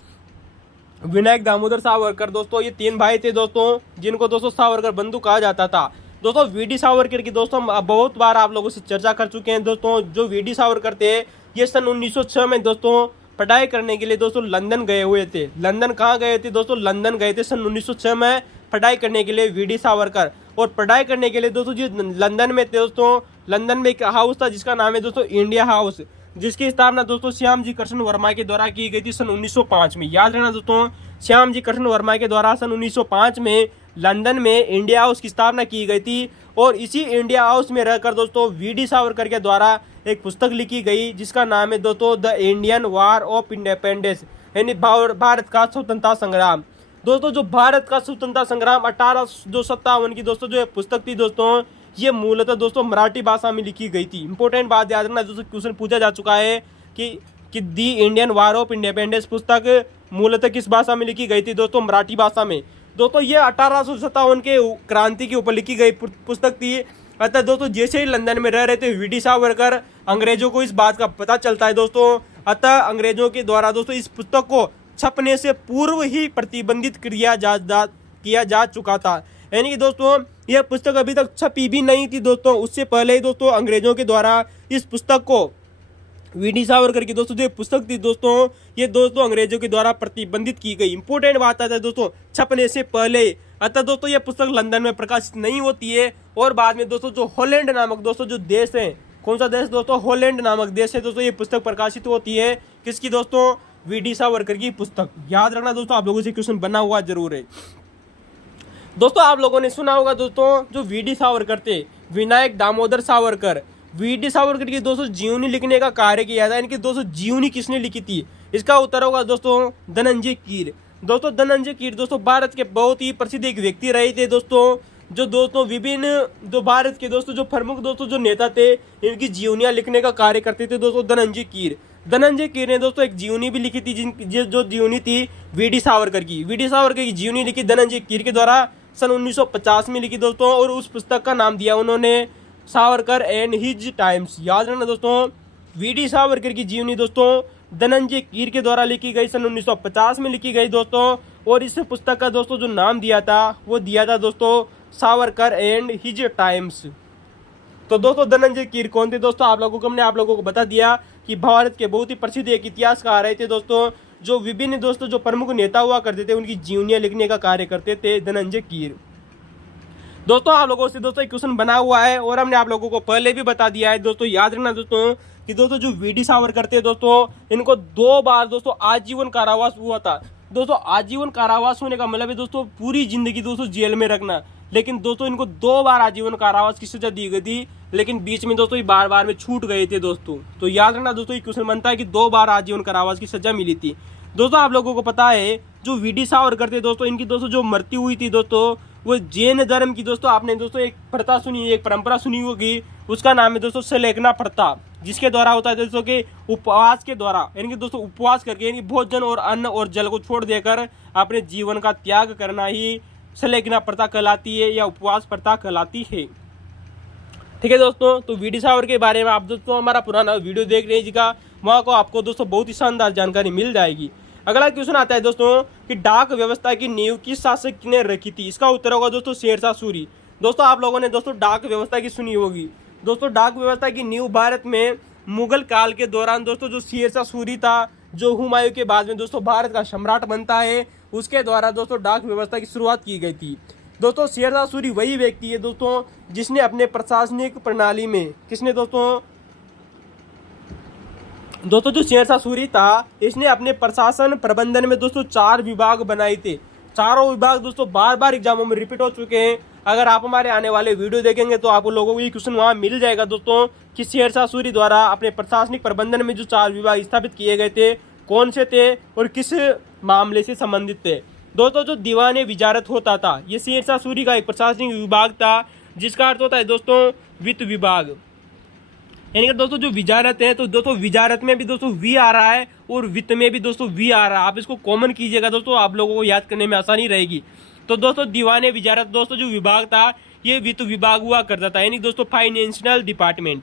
विनायक दामोदर सावरकर, दोस्तों ये 3 भाई थे दोस्तों, जिनको दोस्तों सावरकर बंधु कहा जाता था। दोस्तों वी.डी. सावरकर की दोस्तों बहुत बार आप लोगों से चर्चा कर चुके हैं दोस्तों। जो वी.डी. सावरकर थे ये सन 1906 में दोस्तों पढ़ाई करने के लिए दोस्तों लंदन गए हुए थे। लंदन कहाँ गए थे दोस्तों? लंदन गए थे सन 1906 में पढ़ाई करने के लिए वी.डी. सावरकर। और पढ़ाई करने के लिए दोस्तों जी लंदन में थे दोस्तों, लंदन में एक हाउस था जिसका नाम है दोस्तों इंडिया हाउस, जिसकी स्थापना दोस्तों श्याम जी कृष्ण वर्मा के द्वारा की गई थी सन 1905 में। याद रखना दोस्तों, श्याम जी कृष्ण वर्मा के द्वारा सन 1905 में लंदन में इंडिया हाउस की स्थापना की गई थी। और इसी इंडिया हाउस में रहकर दोस्तों वी.डी. सावरकर के द्वारा एक पुस्तक लिखी गई जिसका नाम है दोस्तों the Indian war of independence, यानी भारत का स्वतंत्रता संग्राम। दोस्तों जो भारत का स्वतंत्रता संग्राम 1857 की दोस्तों जो पुस्तक थी दोस्तों, ये मूलतः दोस्तों मराठी भाषा में लिखी गई थी। इंपॉर्टेंट बात याद रखना दोस्तों, क्वेश्चन पूछा जा चुका है कि दी इंडियन वॉर ऑफ इंडिपेंडेंस पुस्तक मूलतः किस भाषा में लिखी गई थी दोस्तों? मराठी भाषा में। दोस्तों ये 1857 के क्रांति के ऊपर लिखी गई पुस्तक थी। अतः दोस्तों जैसे ही लंदन में रह रहे थे वी.डी. सावरकर, अंग्रेजों को इस बात का पता चलता है दोस्तों। अतः अंग्रेजों के द्वारा दोस्तों इस पुस्तक को छपने से पूर्व ही प्रतिबंधित किया जा चुका था। यानी कि दोस्तों यह पुस्तक अभी तक छपी भी नहीं थी दोस्तों, उससे पहले ही दोस्तों अंग्रेजों के द्वारा इस पुस्तक को, वी.डी. सावरकर की दोस्तों जो पुस्तक थी दोस्तों, ये दोस्तों अंग्रेजों के द्वारा प्रतिबंधित की गई। इंपॉर्टेंट बात आता है दोस्तों छपने से पहले। अतः दोस्तों ये पुस्तक लंदन में प्रकाशित नहीं होती है। और बाद में दोस्तों जो हॉलैंड नामक दोस्तों जो देश है, कौन सा देश दोस्तों? हॉलैंड नामक देश है दोस्तों, ये पुस्तक प्रकाशित होती है। किसकी दोस्तों? वी.डी. सावरकर की पुस्तक। याद रखना दोस्तों, आप लोगों से क्वेश्चन बना हुआ जरूर है। दोस्तों आप लोगों ने सुना होगा दोस्तों जो वी.डी. सावरकर थे, विनायक दामोदर सावरकर। वी.डी. सावरकर की दोस्तों जीवनी लिखने का कार्य किया था। इनकी दोस्तों जीवनी किसने लिखी थी? इसका उत्तर होगा दोस्तों धनंजय कीर। दोस्तों धनंजय कीर दोस्तों भारत के बहुत ही प्रसिद्ध एक व्यक्ति रहे थे दोस्तों, जो दोस्तों विभिन्न जो भारत के दोस्तों जो प्रमुख दोस्तों जो नेता थे, इनकी जीवनियां लिखने का कार्य करते थे दोस्तों धनंजय कीर। धनंजय कीर ने दोस्तों एक जीवनी भी लिखी थी, जो जीवनी थी वी.डी. सावरकर की। वी.डी. सावरकर की जीवनी लिखी धनंजय कीर के द्वारा सन 1950 में लिखी दोस्तों, और उस पुस्तक का नाम दिया उन्होंने सावरकर एंड हिज टाइम्स। याद रखना दोस्तों, वी.डी. सावरकर की जीवनी दोस्तों धनंजय कीर के द्वारा लिखी गई, सन 1950 में लिखी गई दोस्तों, और इस पुस्तक का दोस्तों जो नाम दिया था वो दिया था दोस्तों सावरकर एंड हिज टाइम्स। तो दोस्तों धनंजय कीर कौन थे दोस्तों, हमने आप लोगों को बता दिया कि भारत के बहुत ही प्रसिद्ध एक इतिहासकार रहे थे दोस्तों, जो विभिन्न दोस्तों जो प्रमुख नेता हुआ करते थे उनकी जीवनियां लिखने का कार्य करते थे धनंजय कीर। दोस्तों आप लोगों से दोस्तों एक क्वेश्चन बना हुआ है और हमने आप लोगों को पहले भी बता दिया है दोस्तों, याद रखना दोस्तों कि दोस्तों जो वीडी सावरकर थे दोस्तों, इनको 2 बार दोस्तों आजीवन कारावास हुआ था। दोस्तों आजीवन कारावास होने का मतलब है दोस्तों पूरी जिंदगी दोस्तों जेल में रखना, लेकिन दोस्तों इनको 2 बार आजीवन कारावास की सजा दी गई थी, लेकिन बीच में दोस्तों ये बार में छूट गए थे दोस्तों। तो याद रखना दोस्तों ये क्वेश्चन बनता है कि 2 बार आजीवन कारावास की सजा मिली थी। दोस्तों आप लोगों को पता है जो वीडी सावरकर थे दोस्तों, इनकी दोस्तों जो मृत्यु हुई थी दोस्तों वो जैन धर्म की दोस्तों, आपने दोस्तों एक प्रथा सुनी, एक परंपरा सुनी होगी, उसका नाम है दोस्तों सलेखना प्रथा, जिसके द्वारा होता है दोस्तों कि उपवास के द्वारा यानी दोस्तों उपवास करके यानी भोजन और अन्न और जल को छोड़ देकर अपने जीवन का त्याग करना ही सलेखना प्रथा कहलाती है या उपवास प्रथा कहलाती है। ठीक है दोस्तों, तो वीडी सावरकर के बारे में आप दोस्तों हमारा पुराना वीडियो देख लीजिएगा, वहाँ को आपको दोस्तों बहुत ही शानदार जानकारी मिल जाएगी। अगला क्वेश्चन आता है दोस्तों कि डाक व्यवस्था की नींव किस शासक ने रखी थी, इसका उत्तर होगा दोस्तों शेरशाह सूरी। दोस्तों आप लोगों ने दोस्तों डाक व्यवस्था की सुनी होगी। दोस्तों डाक व्यवस्था की नींव भारत में मुगल काल के दौरान दोस्तों जो शेरशाह सूरी था, जो हुमायूं के बाद में दोस्तों भारत का सम्राट बनता है, उसके द्वारा दोस्तों डाक व्यवस्था की शुरुआत की गई थी। दोस्तों शेरशाह सूरी वही व्यक्ति है दोस्तों जिसने अपने प्रशासनिक प्रणाली में दोस्तों जो शेरशाह सूरी था इसने अपने प्रशासन प्रबंधन में दोस्तों 4 विभाग बनाए थे। चारों विभाग दोस्तों बार एग्जामों में रिपीट हो चुके हैं। अगर आप हमारे आने वाले वीडियो देखेंगे तो आप लोगों को ये क्वेश्चन वहाँ मिल जाएगा दोस्तों कि शेरशाह सूरी द्वारा अपने प्रशासनिक प्रबंधन में जो 4 विभाग स्थापित किए गए थे कौन से थे और किस मामले से संबंधित थे। दोस्तों जो दीवाने विजारत होता था ये शेरशाह सूरी का एक प्रशासनिक विभाग था, जिसका अर्थ होता है दोस्तों वित्त विभाग, यानी कि दोस्तों जो विजारत है तो दोस्तों विजारत में भी दोस्तों वी आ रहा है और वित्त में भी दोस्तों वी आ रहा है। आप इसको कॉमन कीजिएगा दोस्तों, आप लोगों को याद करने में आसानी रहेगी। तो दोस्तों दीवाने विजारत दोस्तों जो विभाग था ये वित्त विभाग हुआ करता था, यानी दोस्तों फाइनेंशियल डिपार्टमेंट।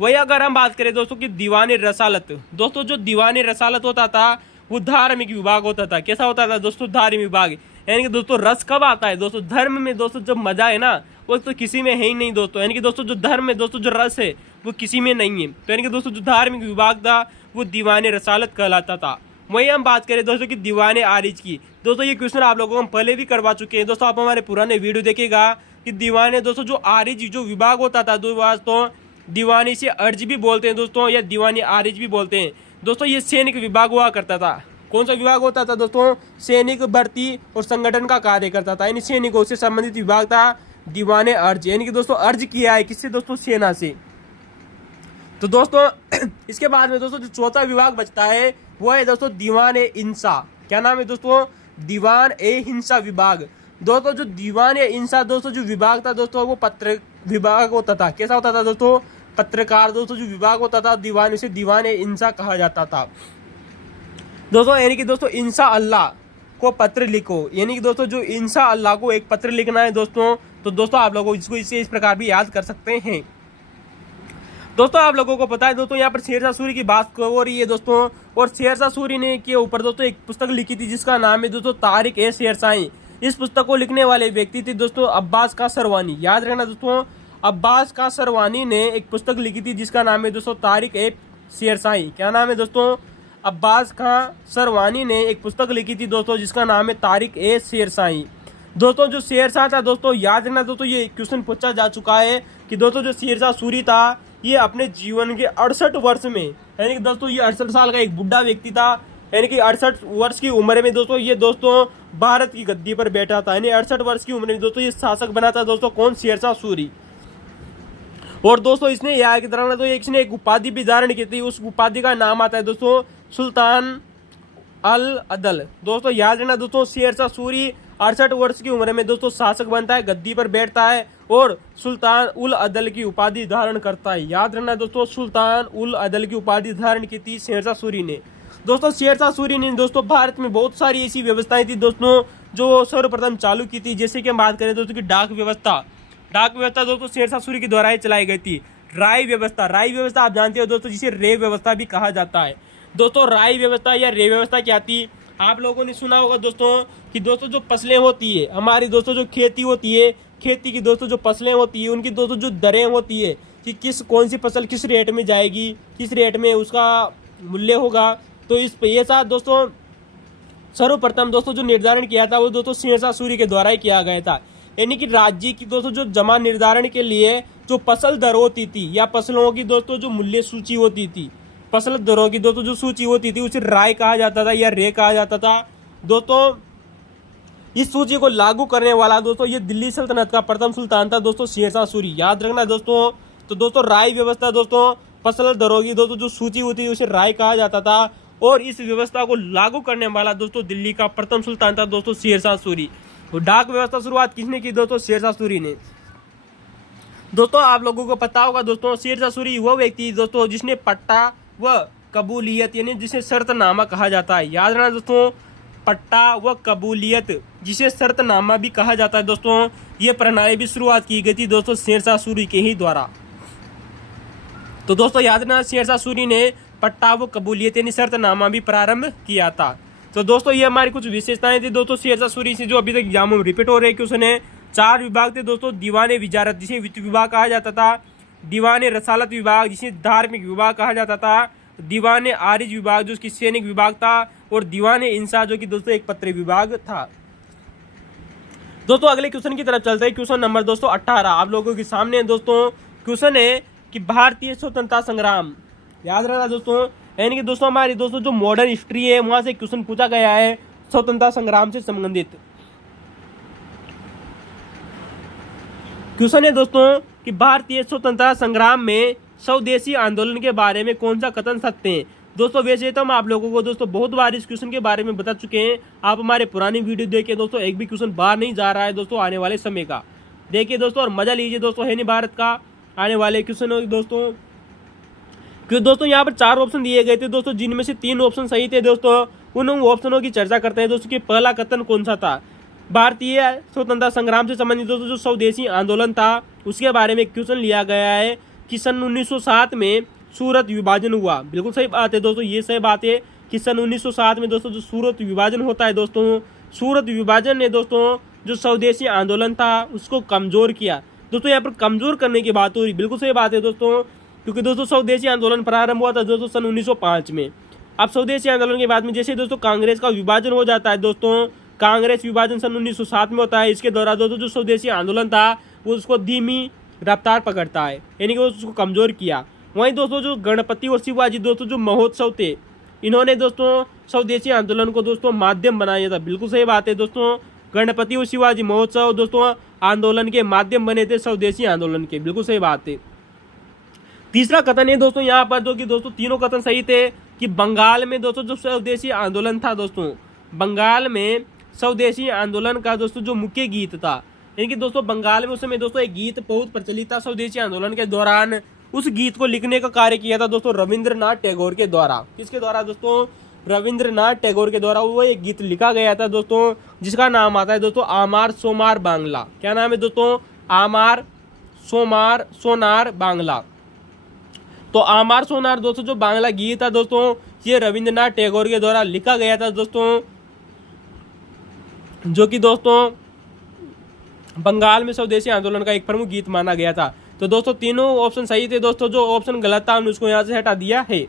वही अगर हम बात करें दोस्तों कि दीवाने रसालत, दोस्तों जो दीवाने रसालत होता था वो धार्मिक विभाग होता था। कैसा होता था दोस्तों धार्मिक विभाग, यानी कि दोस्तों रस कब आता है दोस्तों धर्म में, दोस्तों जब मजा है ना वो तो किसी में है ही नहीं दोस्तों, यानी कि दोस्तों जो धर्म में दोस्तों जो रस है वो किसी में नहीं है। तो यानी कि दोस्तों जो धार्मिक विभाग था वो दीवाने रसालत कहलाता था। वही हम बात करें दोस्तों कि दीवाने आरिज की, दोस्तों ये क्वेश्चन आप लोगों को हम पहले भी करवा चुके हैं दोस्तों, आप हमारे पुराने वीडियो देखिएगा कि दीवाने दोस्तों जो आरिज जो विभाग होता था दोस्तों, दीवानी से अर्ज भी बोलते हैं दोस्तों या दीवानी आरिज भी बोलते हैं दोस्तों, ये सैनिक विभाग हुआ करता था। कौन सा विभाग होता था दोस्तों, सैनिक भर्ती और संगठन का कार्य करता था, यानी सैनिकों से संबंधित विभाग था दीवाने अर्ज, यानी कि दोस्तों अर्ज किया है किससे दोस्तों सेना से। तो दोस्तों इसके बाद में दोस्तों जो चौथा विभाग बचता है वो है दोस्तों दीवान ए इंसा। क्या नाम है दोस्तों, दीवान ए हिंसा विभाग। दोस्तों जो दीवान ए इंसा दोस्तों जो विभाग था दोस्तों वो पत्र विभाग होता था। कैसा होता था दोस्तों, पत्रकार दोस्तों जो विभाग होता था दीवान, उसे दीवान ए इंसा कहा जाता था दोस्तों, यानी कि दोस्तों इंसा अल्लाह को पत्र लिखो, यानी कि दोस्तों जो इंसा अल्लाह को एक पत्र लिखना है दोस्तों, तो दोस्तों आप लोगों इसको इस प्रकार भी याद कर सकते हैं। दोस्तों आप लोगों को पता है दोस्तों यहाँ पर शेरशाह सूरी की बात हो रही है दोस्तों, और शेरशाह सूरी ने के ऊपर दोस्तों एक पुस्तक लिखी थी जिसका नाम है दोस्तों तारिक ए शेरशाही। इस पुस्तक को लिखने वाले व्यक्ति थे दोस्तों अब्बास का सरवानी। याद रखना दोस्तों, अब्बास का सरवानी ने एक पुस्तक लिखी थी जिसका नाम है दोस्तों तारिक ए शेरशाही। क्या नाम है दोस्तों, अब्बास खां सरवानी ने एक पुस्तक लिखी थी दोस्तों जिसका नाम है तारिक ए शेरशाही। दोस्तों जो शेरशाह था दोस्तों, याद रखना दोस्तों ये क्वेश्चन पूछा जा चुका है कि दोस्तों जो शेरशाह सूरी था ये अपने जीवन के 68 वर्ष में, यानी कि दोस्तों ये 68 साल का एक बुढ़ा व्यक्ति था, यानी कि 68 वर्ष की उम्र में दोस्तों ये दोस्तों भारत की गद्दी पर बैठा था, यानी 68 वर्ष की उम्र में दोस्तों ये शासक बना था दोस्तों। कौन, शेरशाह सूरी। और दोस्तों इसने यहाँ के दौरान तो इसने एक उपाधि भी धारण की थी, उस उपाधि का नाम आता है दोस्तों सुल्तान अल अदल। दोस्तों याद रखना दोस्तों शेरशाह सूरी 68 वर्ष की उम्र में दोस्तों शासक बनता है, गद्दी पर बैठता है और सुल्तान उल अदल की उपाधि धारण करता है। याद रखना दोस्तों सुल्तान उल अदल की उपाधि धारण की थी शेरशाह सूरी ने। दोस्तों शेरशाह सूरी ने दोस्तों भारत में बहुत सारी ऐसी व्यवस्थाएं थी दोस्तों जो सर्वप्रथम चालू की थी, जैसे कि हम बात करें दोस्तों की डाक व्यवस्था। डाक व्यवस्था दोस्तों शेरशाह सूरी के द्वारा ही चलाई गई थी। राय व्यवस्था, राय व्यवस्था आप जानते हो दोस्तों जिसे रे व्यवस्था भी कहा जाता है। दोस्तों राय व्यवस्था या रे व्यवस्था क्या थी, आप लोगों ने सुना होगा दोस्तों कि दोस्तों जो फसलें होती है हमारी, दोस्तों जो खेती होती है, खेती की दोस्तों जो फसलें होती है उनकी दोस्तों जो दरें होती है कि कौन सी फसल किस रेट में जाएगी, किस रेट में उसका मूल्य होगा। तो इस पे ये साथ दोस्तों सर्वप्रथम दोस्तों जो निर्धारण किया था वो दोस्तों शेरशाह सूरी के द्वारा ही किया गया था। यानी कि राज्य की दोस्तों जो जमा निर्धारण के लिए जो फसल दर होती थी या फसलों की दोस्तों जो मूल्य सूची होती थी, फसल दरों की दोस्तों जो सूची होती थी उसे राय कहा जाता था या रे कहा जाता था। दोस्तों इस सूची को लागू करने वाला दोस्तों ये दिल्ली सल्तनत का प्रथम सुल्तान था दोस्तों शेरशाह सूरी, याद रखना दोस्तों। तो दोस्तों राय व्यवस्था दोस्तों फसल दरों की दोस्तों जो सूची होती थी उसे राय कहा जाता था और इस व्यवस्था को लागू करने वाला दोस्तों दिल्ली का प्रथम सुल्तान था दोस्तों शेरशाह सूरी। तो डाक व्यवस्था शुरुआत किसने की दोस्तों? शेरशाह सूरी ने। दोस्तों आप लोगों को पता होगा दोस्तों शेरशाह सूरी वो व्यक्ति दोस्तों जिसने पट्टा व कबूलियत यानी जिसे शर्तनामा कहा जाता है, याद रखना दोस्तों, पट्टा व कबूलियत जिसे शर्तनामा भी कहा जाता है दोस्तों, ये प्रणाली भी शुरुआत की गई थी दोस्तों शेरशाह सूरी के ही द्वारा। तो दोस्तों याद रखना शेरशाह सूरी ने पट्टा व कबूलियत यानी शर्तनामा भी प्रारंभ किया था। तो दोस्तों ये हमारी कुछ विशेषताएं थी दोस्तों शेरशाह सूरी से जो अभी तक एग्जामों में रिपीट हो रहे हैं कि उसने 4 विभाग थे दोस्तों। दीवाने विजारत जिसे वित्त विभाग कहा जाता था, दीवाने रसालत विभाग जिसे धार्मिक विभाग कहा जाता था, दीवाने आरिज विभाग जो कि सैनिक विभाग था, और दीवाने इंसा जो कि दोस्तों एक पत्र विभाग था। दोस्तों अगले क्वेश्चन की तरफ चलते हैं। क्वेश्चन नंबर दोस्तों 18 आप लोगों के सामने दोस्तों क्वेश्चन है कि भारतीय स्वतंत्रता संग्राम, याद रखना दोस्तों, यानी कि दोस्तों हमारी दोस्तों जो मॉडर्न हिस्ट्री है वहां से क्वेश्चन पूछा गया है स्वतंत्रता संग्राम से संबंधित। क्वेश्चन है दोस्तों कि भारतीय स्वतंत्रता संग्राम में स्वदेशी आंदोलन के बारे में कौन सा कथन सत्य है। दोस्तों वैसे तो हम आप लोगों को दोस्तों बहुत बार इस क्वेश्चन के बारे में बता चुके हैं, आप हमारे पुरानी वीडियो देखिए दोस्तों, एक भी क्वेश्चन बाहर नहीं जा रहा है दोस्तों आने वाले समय का, देखिए दोस्तों और मजा लीजिए दोस्तों है नहीं भारत का आने वाले क्वेश्चन दोस्तों। क्योंकि दोस्तों यहाँ पर 4 ऑप्शन दिए गए थे दोस्तों, जिनमें से 3 ऑप्शन सही थे दोस्तों। उन ऑप्शनों की चर्चा करते हैं दोस्तों कि पहला कथन कौन सा था। भारतीय स्वतंत्रता संग्राम से संबंधित दोस्तों जो स्वदेशी आंदोलन था उसके बारे में क्वेश्चन लिया गया है कि सन 1907 में सूरत विभाजन हुआ। बिल्कुल सही बात है दोस्तों, ये सही बात है कि सन 1907 में दोस्तों जो सूरत विभाजन होता है दोस्तों, सूरत विभाजन ने दोस्तों जो स्वदेशी आंदोलन था उसको कमजोर किया। दोस्तों यहाँ पर कमजोर करने की बात हो रही, बिल्कुल सही बात है दोस्तों, क्योंकि दोस्तों स्वदेशी आंदोलन प्रारंभ हुआ था दोस्तों सन 1905 में। अब स्वदेशी आंदोलन के बाद में जैसे दोस्तों कांग्रेस का विभाजन हो जाता है दोस्तों, कांग्रेस विभाजन सन 1907 में होता है, इसके दौरान दोस्तों जो स्वदेशी आंदोलन था वो उसको धीमी रफ्तार पकड़ता है, यानी कि उसको कमजोर किया। वहीं दोस्तों जो गणपति और शिवाजी दोस्तों जो महोत्सव थे, इन्होंने दोस्तों स्वदेशी आंदोलन को दोस्तों माध्यम बनाया था। बिल्कुल सही बात है दोस्तों, गणपति और शिवाजी महोत्सव दोस्तों आंदोलन के माध्यम बने थे स्वदेशी आंदोलन के, बिल्कुल सही बात है। तीसरा कथन है दोस्तों यहाँ पर जो कि दोस्तों तीनों कथन सही थे कि बंगाल में दोस्तों जो स्वदेशी आंदोलन था दोस्तों, बंगाल में स्वदेशी आंदोलन का दोस्तों जो मुख्य गीत था, यानी कि दोस्तों बंगाल में उस समय दोस्तों एक गीत बहुत प्रचलित था स्वदेशी आंदोलन के दौरान, उस गीत को लिखने का कार्य किया था दोस्तों रविंद्रनाथ टैगोर के द्वारा। किसके द्वारा दोस्तों? रविंद्रनाथ टैगोर के द्वारा वो एक गीत लिखा गया था दोस्तों, जिसका नाम आता है दोस्तों आमार सोमार बांग्ला। क्या नाम है दोस्तों? आमार सोमार सोनार बांग्ला। तो आमार सोनार दोस्तों जो बांग्ला गीत था दोस्तों, ये रविंद्रनाथ टैगोर के द्वारा लिखा गया था दोस्तों, जो कि दोस्तों बंगाल में स्वदेशी आंदोलन का एक प्रमुख गीत माना गया था। तो दोस्तों तीनों ऑप्शन सही थे दोस्तों, जो ऑप्शन गलत था हमने उसको यहाँ से हटा दिया है।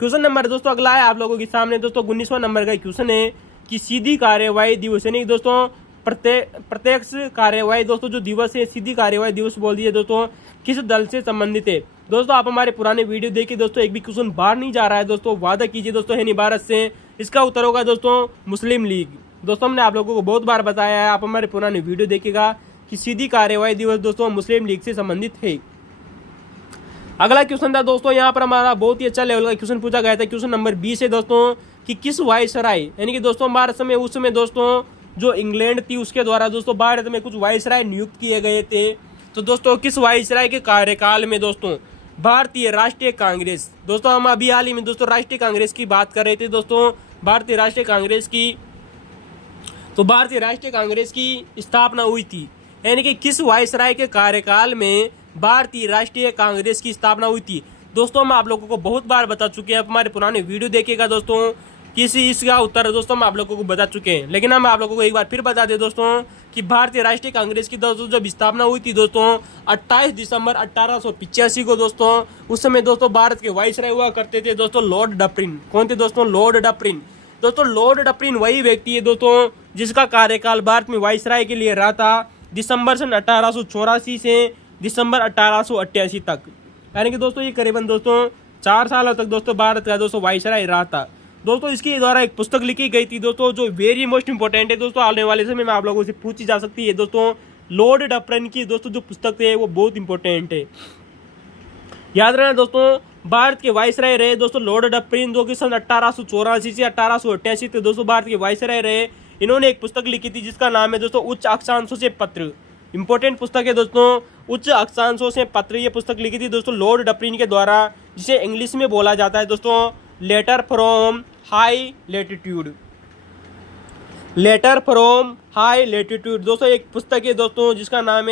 क्वेश्चन नंबर दोस्तों अगला है आप लोगों के सामने दोस्तों 19वां नंबर का क्वेश्चन है कि सीधी कार्यवाही दिवस, यानी दोस्तों प्रत्यक्ष कार्यवाही दोस्तों जो दिवस है, सीधी कार्यवाही दिवस बोल दिए दोस्तों, किस दल से संबंधित है। दोस्तों आप हमारे पुराने वीडियो देखिए दोस्तों, एक भी क्वेश्चन बाहर नहीं जा रहा है दोस्तों, वादा कीजिए दोस्तों है नहीं भारत से। इसका उत्तर होगा दोस्तों मुस्लिम लीग। दोस्तों हमने आप लोगों को बहुत बार बताया है, आप हमारे पुराने वीडियो देखिएगा कि सीधी कार्यवाही दिवस दोस्तों मुस्लिम लीग से संबंधित है। अगला क्वेश्चन था दोस्तों यहाँ पर हमारा बहुत ही अच्छा लेवल का क्वेश्चन पूछा गया था। क्वेश्चन नंबर 20 है दोस्तों कि किस वायसराय, यानी कि दोस्तों भारत में उस समय दोस्तों जो इंग्लैंड थी उसके द्वारा दोस्तों भारत में कुछ वायसराय नियुक्त किए गए थे। तो दोस्तों किस वायसराय के कार्यकाल में दोस्तों भारतीय राष्ट्रीय कांग्रेस, दोस्तों हम अभी हाल ही में दोस्तों राष्ट्रीय कांग्रेस की बात कर रहे थे दोस्तों, भारतीय राष्ट्रीय कांग्रेस की, तो भारतीय राष्ट्रीय कांग्रेस की स्थापना हुई थी, यानी कि किस वायसराय के कार्यकाल में भारतीय राष्ट्रीय कांग्रेस की स्थापना हुई थी। दोस्तों हम आप लोगों को बहुत बार बता चुके हैं, आप हमारे पुराने वीडियो देखिएगा दोस्तों किसी इसका उत्तर दोस्तों हम आप लोगों को बता चुके हैं, लेकिन हम आप लोगों को एक बार फिर बता दें दोस्तों कि भारतीय राष्ट्रीय कांग्रेस की दोस्तों जब स्थापना हुई थी दोस्तों 28 दिसंबर 1885 को दोस्तों, उस समय दोस्तों भारत के वाइसराय हुआ करते थे दोस्तों लॉर्ड डफरिन। कौन थे दोस्तों? Lord Dufferin. दोस्तों लॉर्ड डफरिन वही व्यक्ति है दोस्तों जिसका कार्यकाल भारत में वाइसराय के लिए रहा था दिसंबर सन 1884 से दिसंबर 1888 तक, यानी कि दोस्तों ये करीबन दोस्तों 4 सालों तक दोस्तों भारत का दोस्तों वाइसराय रहा था। दोस्तों इसके द्वारा एक पुस्तक लिखी गई थी दोस्तों जो वेरी मोस्ट इंपॉर्टेंट है दोस्तों, आने वाले समय में आप लोगों से पूछी जा सकती है दोस्तों। लॉर्ड डफरिन की दोस्तों जो पुस्तक है वो बहुत इंपॉर्टेंट है, याद रखना दोस्तों। भारत के वाइसराय रहे दोस्तों लॉर्ड डफरिन, जो कि सन 1884 से 1888 तक दोस्तों भारत के वाइसराय रहे। इन्होंने एक पुस्तक लिखी थी जिसका नाम है दोस्तों उच्च अक्षांशों से पत्र। इंपॉर्टेंट पुस्तक है दोस्तों, उच्च अक्षांशों से पत्र। ये पुस्तक लिखी थी दोस्तों लॉर्ड डफरिन के द्वारा, जिसे इंग्लिश में बोला जाता है दोस्तों letter from high latitude. Letter from high latitude दोस्तों एक पुस्तक है दोस्तों जिसका नाम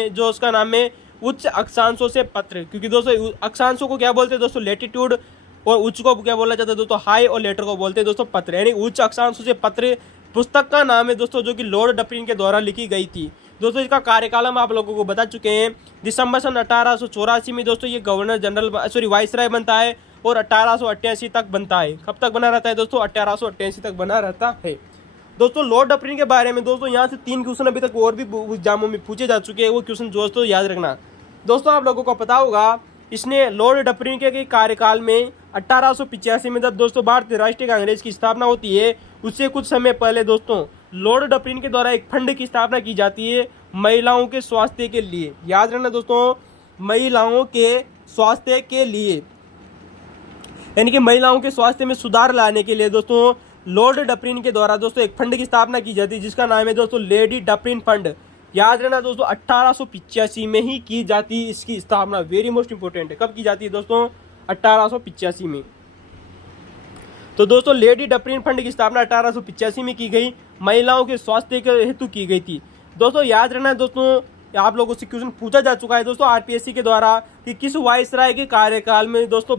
है उच्च अक्षांशों से पत्र। क्योंकि दोस्तों अक्षांशों को क्या बोलते हैं दोस्तों? लेटीट्यूड, और उच्च को क्या बोला जाता है दोस्तों? हाई, और लेटर को बोलते हैं दोस्तों पत्र, यानी उच्च अक्षांशों से पत्र पुस्तक का नाम है दोस्तों, जो कि लॉर्ड डफरिन के द्वारा लिखी गई थी। दोस्तों इसका कार्यकाल हम आप लोगों को बता चुके हैं। दिसंबर सन 1884 में दोस्तों ये गवर्नर जनरल वाइसराय बनता है और 1888 तक बनता है। कब तक बना रहता है दोस्तों? 1888 तक बना रहता है। दोस्तों लॉर्ड डफरिन के बारे में दोस्तों यहाँ से 3 क्वेश्चन अभी तक और भी एग्जामों में पूछे जा चुके हैं, वो क्वेश्चन दोस्तों याद रखना। दोस्तों आप लोगों को पता होगा इसने लॉर्ड डफरिन के कार्यकाल में 1885 में जब दोस्तों भारतीय राष्ट्रीय कांग्रेस की स्थापना होती है, उससे कुछ समय पहले दोस्तों लॉर्ड डफरिन के द्वारा एक फंड की स्थापना की जाती है महिलाओं के स्वास्थ्य के लिए। याद रखना दोस्तों, महिलाओं के स्वास्थ्य के लिए, यानी कि महिलाओं के स्वास्थ्य में सुधार लाने के लिए दोस्तों लॉर्ड डफरिन के द्वारा दोस्तों एक फंड की स्थापना की जाती है जिसका नाम है दोस्तों लेडी डफरिन फंड। याद रखना दोस्तों 1885 में ही की जाती है इसकी स्थापना, वेरी मोस्ट इंपोर्टेंट है। कब की जाती है दोस्तों? 1885 में। तो दोस्तों लेडी डफरिन फंड की स्थापना 1885 में की गई, महिलाओं के स्वास्थ्य के हेतु की गई थी। दोस्तों याद रखना दोस्तों, आप लोगों से क्वेश्चन पूछा जा चुका है दोस्तों आरपीएससी के द्वारा कि किस वाइसराय के कार्यकाल में दोस्तों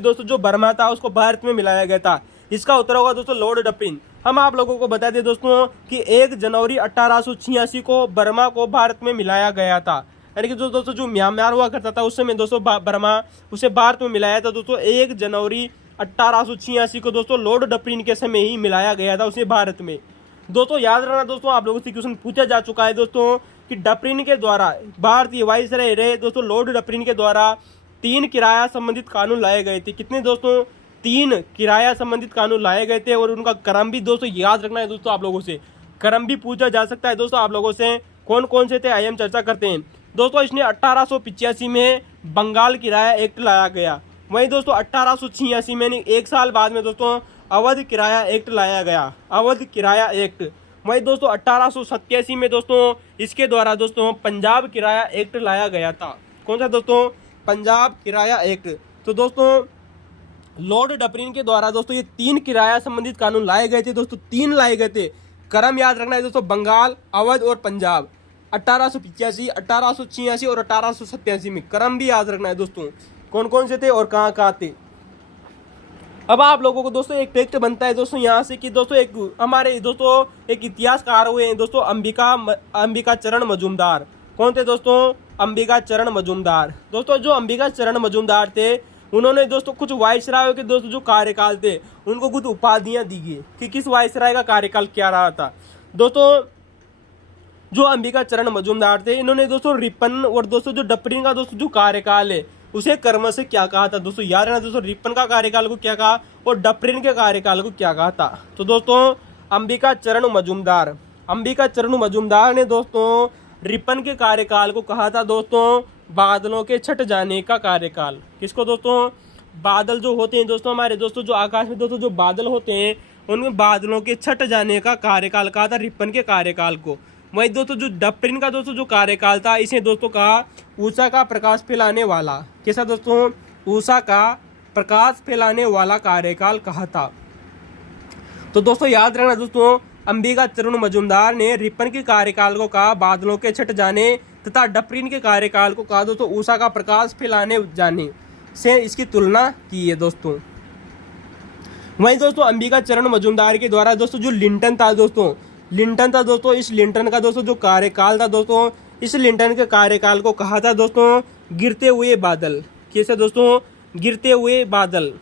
दोस्तों जो बर्मा था उसको भारत में मिलाया गया था। इसका उत्तर होगा दोस्तों लॉर्ड डफरिन। हम आप लोगों को बता दें दोस्तों कि 1 जनवरी 1886 को बर्मा को भारत में मिलाया गया था, यानी कि दोस्तों जो म्यांमार हुआ करता था उस समय दोस्तों बर्मा उसे भारत में मिलाया था दोस्तों 1 जनवरी 1886 को दोस्तों लॉर्ड डफरिन के समय ही मिलाया गया था उसे भारत में। दोस्तों याद रखना दोस्तों, आप लोगों से क्वेश्चन पूछा जा चुका है दोस्तों कि डफरिन के द्वारा भारतीय वाइसराय रहे दोस्तों लॉर्ड डफरिन के द्वारा 3 किराया संबंधित कानून लाए गए थे। कितने दोस्तों? 3 किराया संबंधित कानून लाए गए थे, और उनका क्रम भी दोस्तों याद रखना है दोस्तों। आप लोगों से क्रम भी पूछा जा सकता है दोस्तों आप लोगों से, कौन कौन से थे आइए हम चर्चा करते हैं। दोस्तों इसने 1885 में बंगाल किराया एक्ट लाया गया। वहीं दोस्तों 1886 में 1 साल बाद में दोस्तों अवध किराया एक्ट लाया गया, अवध किराया एक्ट। वहीं दोस्तों 1887 में दोस्तों इसके द्वारा दोस्तों पंजाब किराया एक्ट लाया गया था। कौन सा दोस्तों? पंजाब किराया एक्ट। तो दोस्तों लॉर्ड डफरिन के द्वारा दोस्तों ये 3 किराया संबंधित कानून लाए गए थे दोस्तों, 3 लाए गए थे। क्रम याद रखना है दोस्तों, बंगाल, अवध और पंजाब। 1885, 1886 और 1887 में क्रम भी याद रखना है दोस्तों, कौन कौन से थे और कहाँ कहाँ थे। अब आप लोगों को दोस्तों एक फैक्ट बनता है दोस्तों यहाँ से कि दोस्तों एक हमारे दोस्तों एक इतिहासकार हुए हैं दोस्तों अंबिका चरण मजूमदार। कौन थे दोस्तों? अंबिका चरण मजूमदार। दोस्तों जो अंबिका चरण मजूमदार थे उन्होंने दोस्तों कुछ वाइसरायों के दोस्तों जो कार्यकाल थे उनको कुछ उपाधियां दी गई कि किस वाइसराय का कार्यकाल क्या रहा था। दोस्तों जो अंबिका चरण मजूमदार थे इन्होंने दोस्तों रिपन और दोस्तों जो डफरिन का दोस्तों जो कार्यकाल है उसे कर्म से क्या कहा था दोस्तों? याद रखना दोस्तों, रिपन का कार्यकाल को क्या कहा और डफरिन के कार्यकाल को क्या कहा था। तो दोस्तों अंबिका चरण मजूमदार ने दोस्तों रिपन के कार्यकाल को कहा था दोस्तों बादलों के छट जाने का कार्यकाल। किसको दोस्तों? बादल जो होते हैं दोस्तों हमारे दोस्तों जो आकाश में दोस्तों जो बादल होते हैं उनमें बादलों के छट जाने का कार्यकाल कहा था रिपन के कार्यकाल को। वहीं दोस्तों जो डफरिन का दोस्तों जो कार्यकाल था इसे दोस्तों कहा ऊषा का प्रकाश फैलाने वाला। कैसा दोस्तों? ऊषा का प्रकाश फैलाने वाला कार्यकाल कहा था। तो दोस्तों याद रखना दोस्तों, अंबिका चरण मजूमदार ने रिपन के कार्यकाल को कहा बादलों के छट जाने तथा डफरिन के कार्यकाल को कहा दोस्तों ऊषा का प्रकाश फैलाने जाने से इसकी तुलना की है दोस्तों। वहीं दोस्तों अंबिका चरण मजूमदार के द्वारा दोस्तों जो लिंटन था दोस्तों, इस लिंटन का दोस्तों जो कार्यकाल था दोस्तों, इस लिंटन के कार्यकाल को कहा था दोस्तों गिरते हुए बादल। कैसे दोस्तों? गिरते हुए बादल।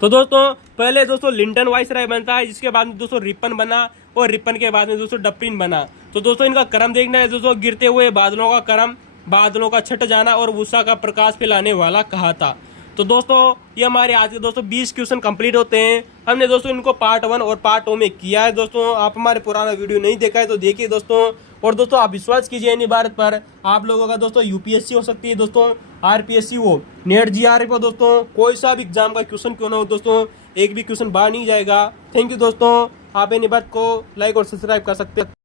तो दोस्तों पहले दोस्तों लिंटन वाइसराय बनता है, जिसके बाद में दोस्तों रिपन बना, और रिपन के बाद में दोस्तों डफरिन बना। तो दोस्तों इनका क्रम देखना है दोस्तों, गिरते हुए बादलों का क्रम, बादलों का छट जाना और उषा का प्रकाश फैलाने वाला कहा था। तो दोस्तों ये हमारे आज के दोस्तों 20 क्वेश्चन कंप्लीट होते हैं। हमने दोस्तों इनको पार्ट 1 और पार्ट 2 में किया है दोस्तों। आप हमारे पुराना वीडियो नहीं देखा है तो देखिए दोस्तों। और दोस्तों आप विश्वास कीजिए एनी भारत पर, आप लोगों का दोस्तों यूपीएससी हो सकती है दोस्तों, आरपीएससी हो, नेट जीआरएफ हो दोस्तों, कोई सा भी एग्जाम का क्वेश्चन क्यों ना हो दोस्तों, एक भी क्वेश्चन बाहर नहीं जाएगा। थैंक यू दोस्तों। आप एनी भारत को लाइक और सब्सक्राइब कर सकते हैं।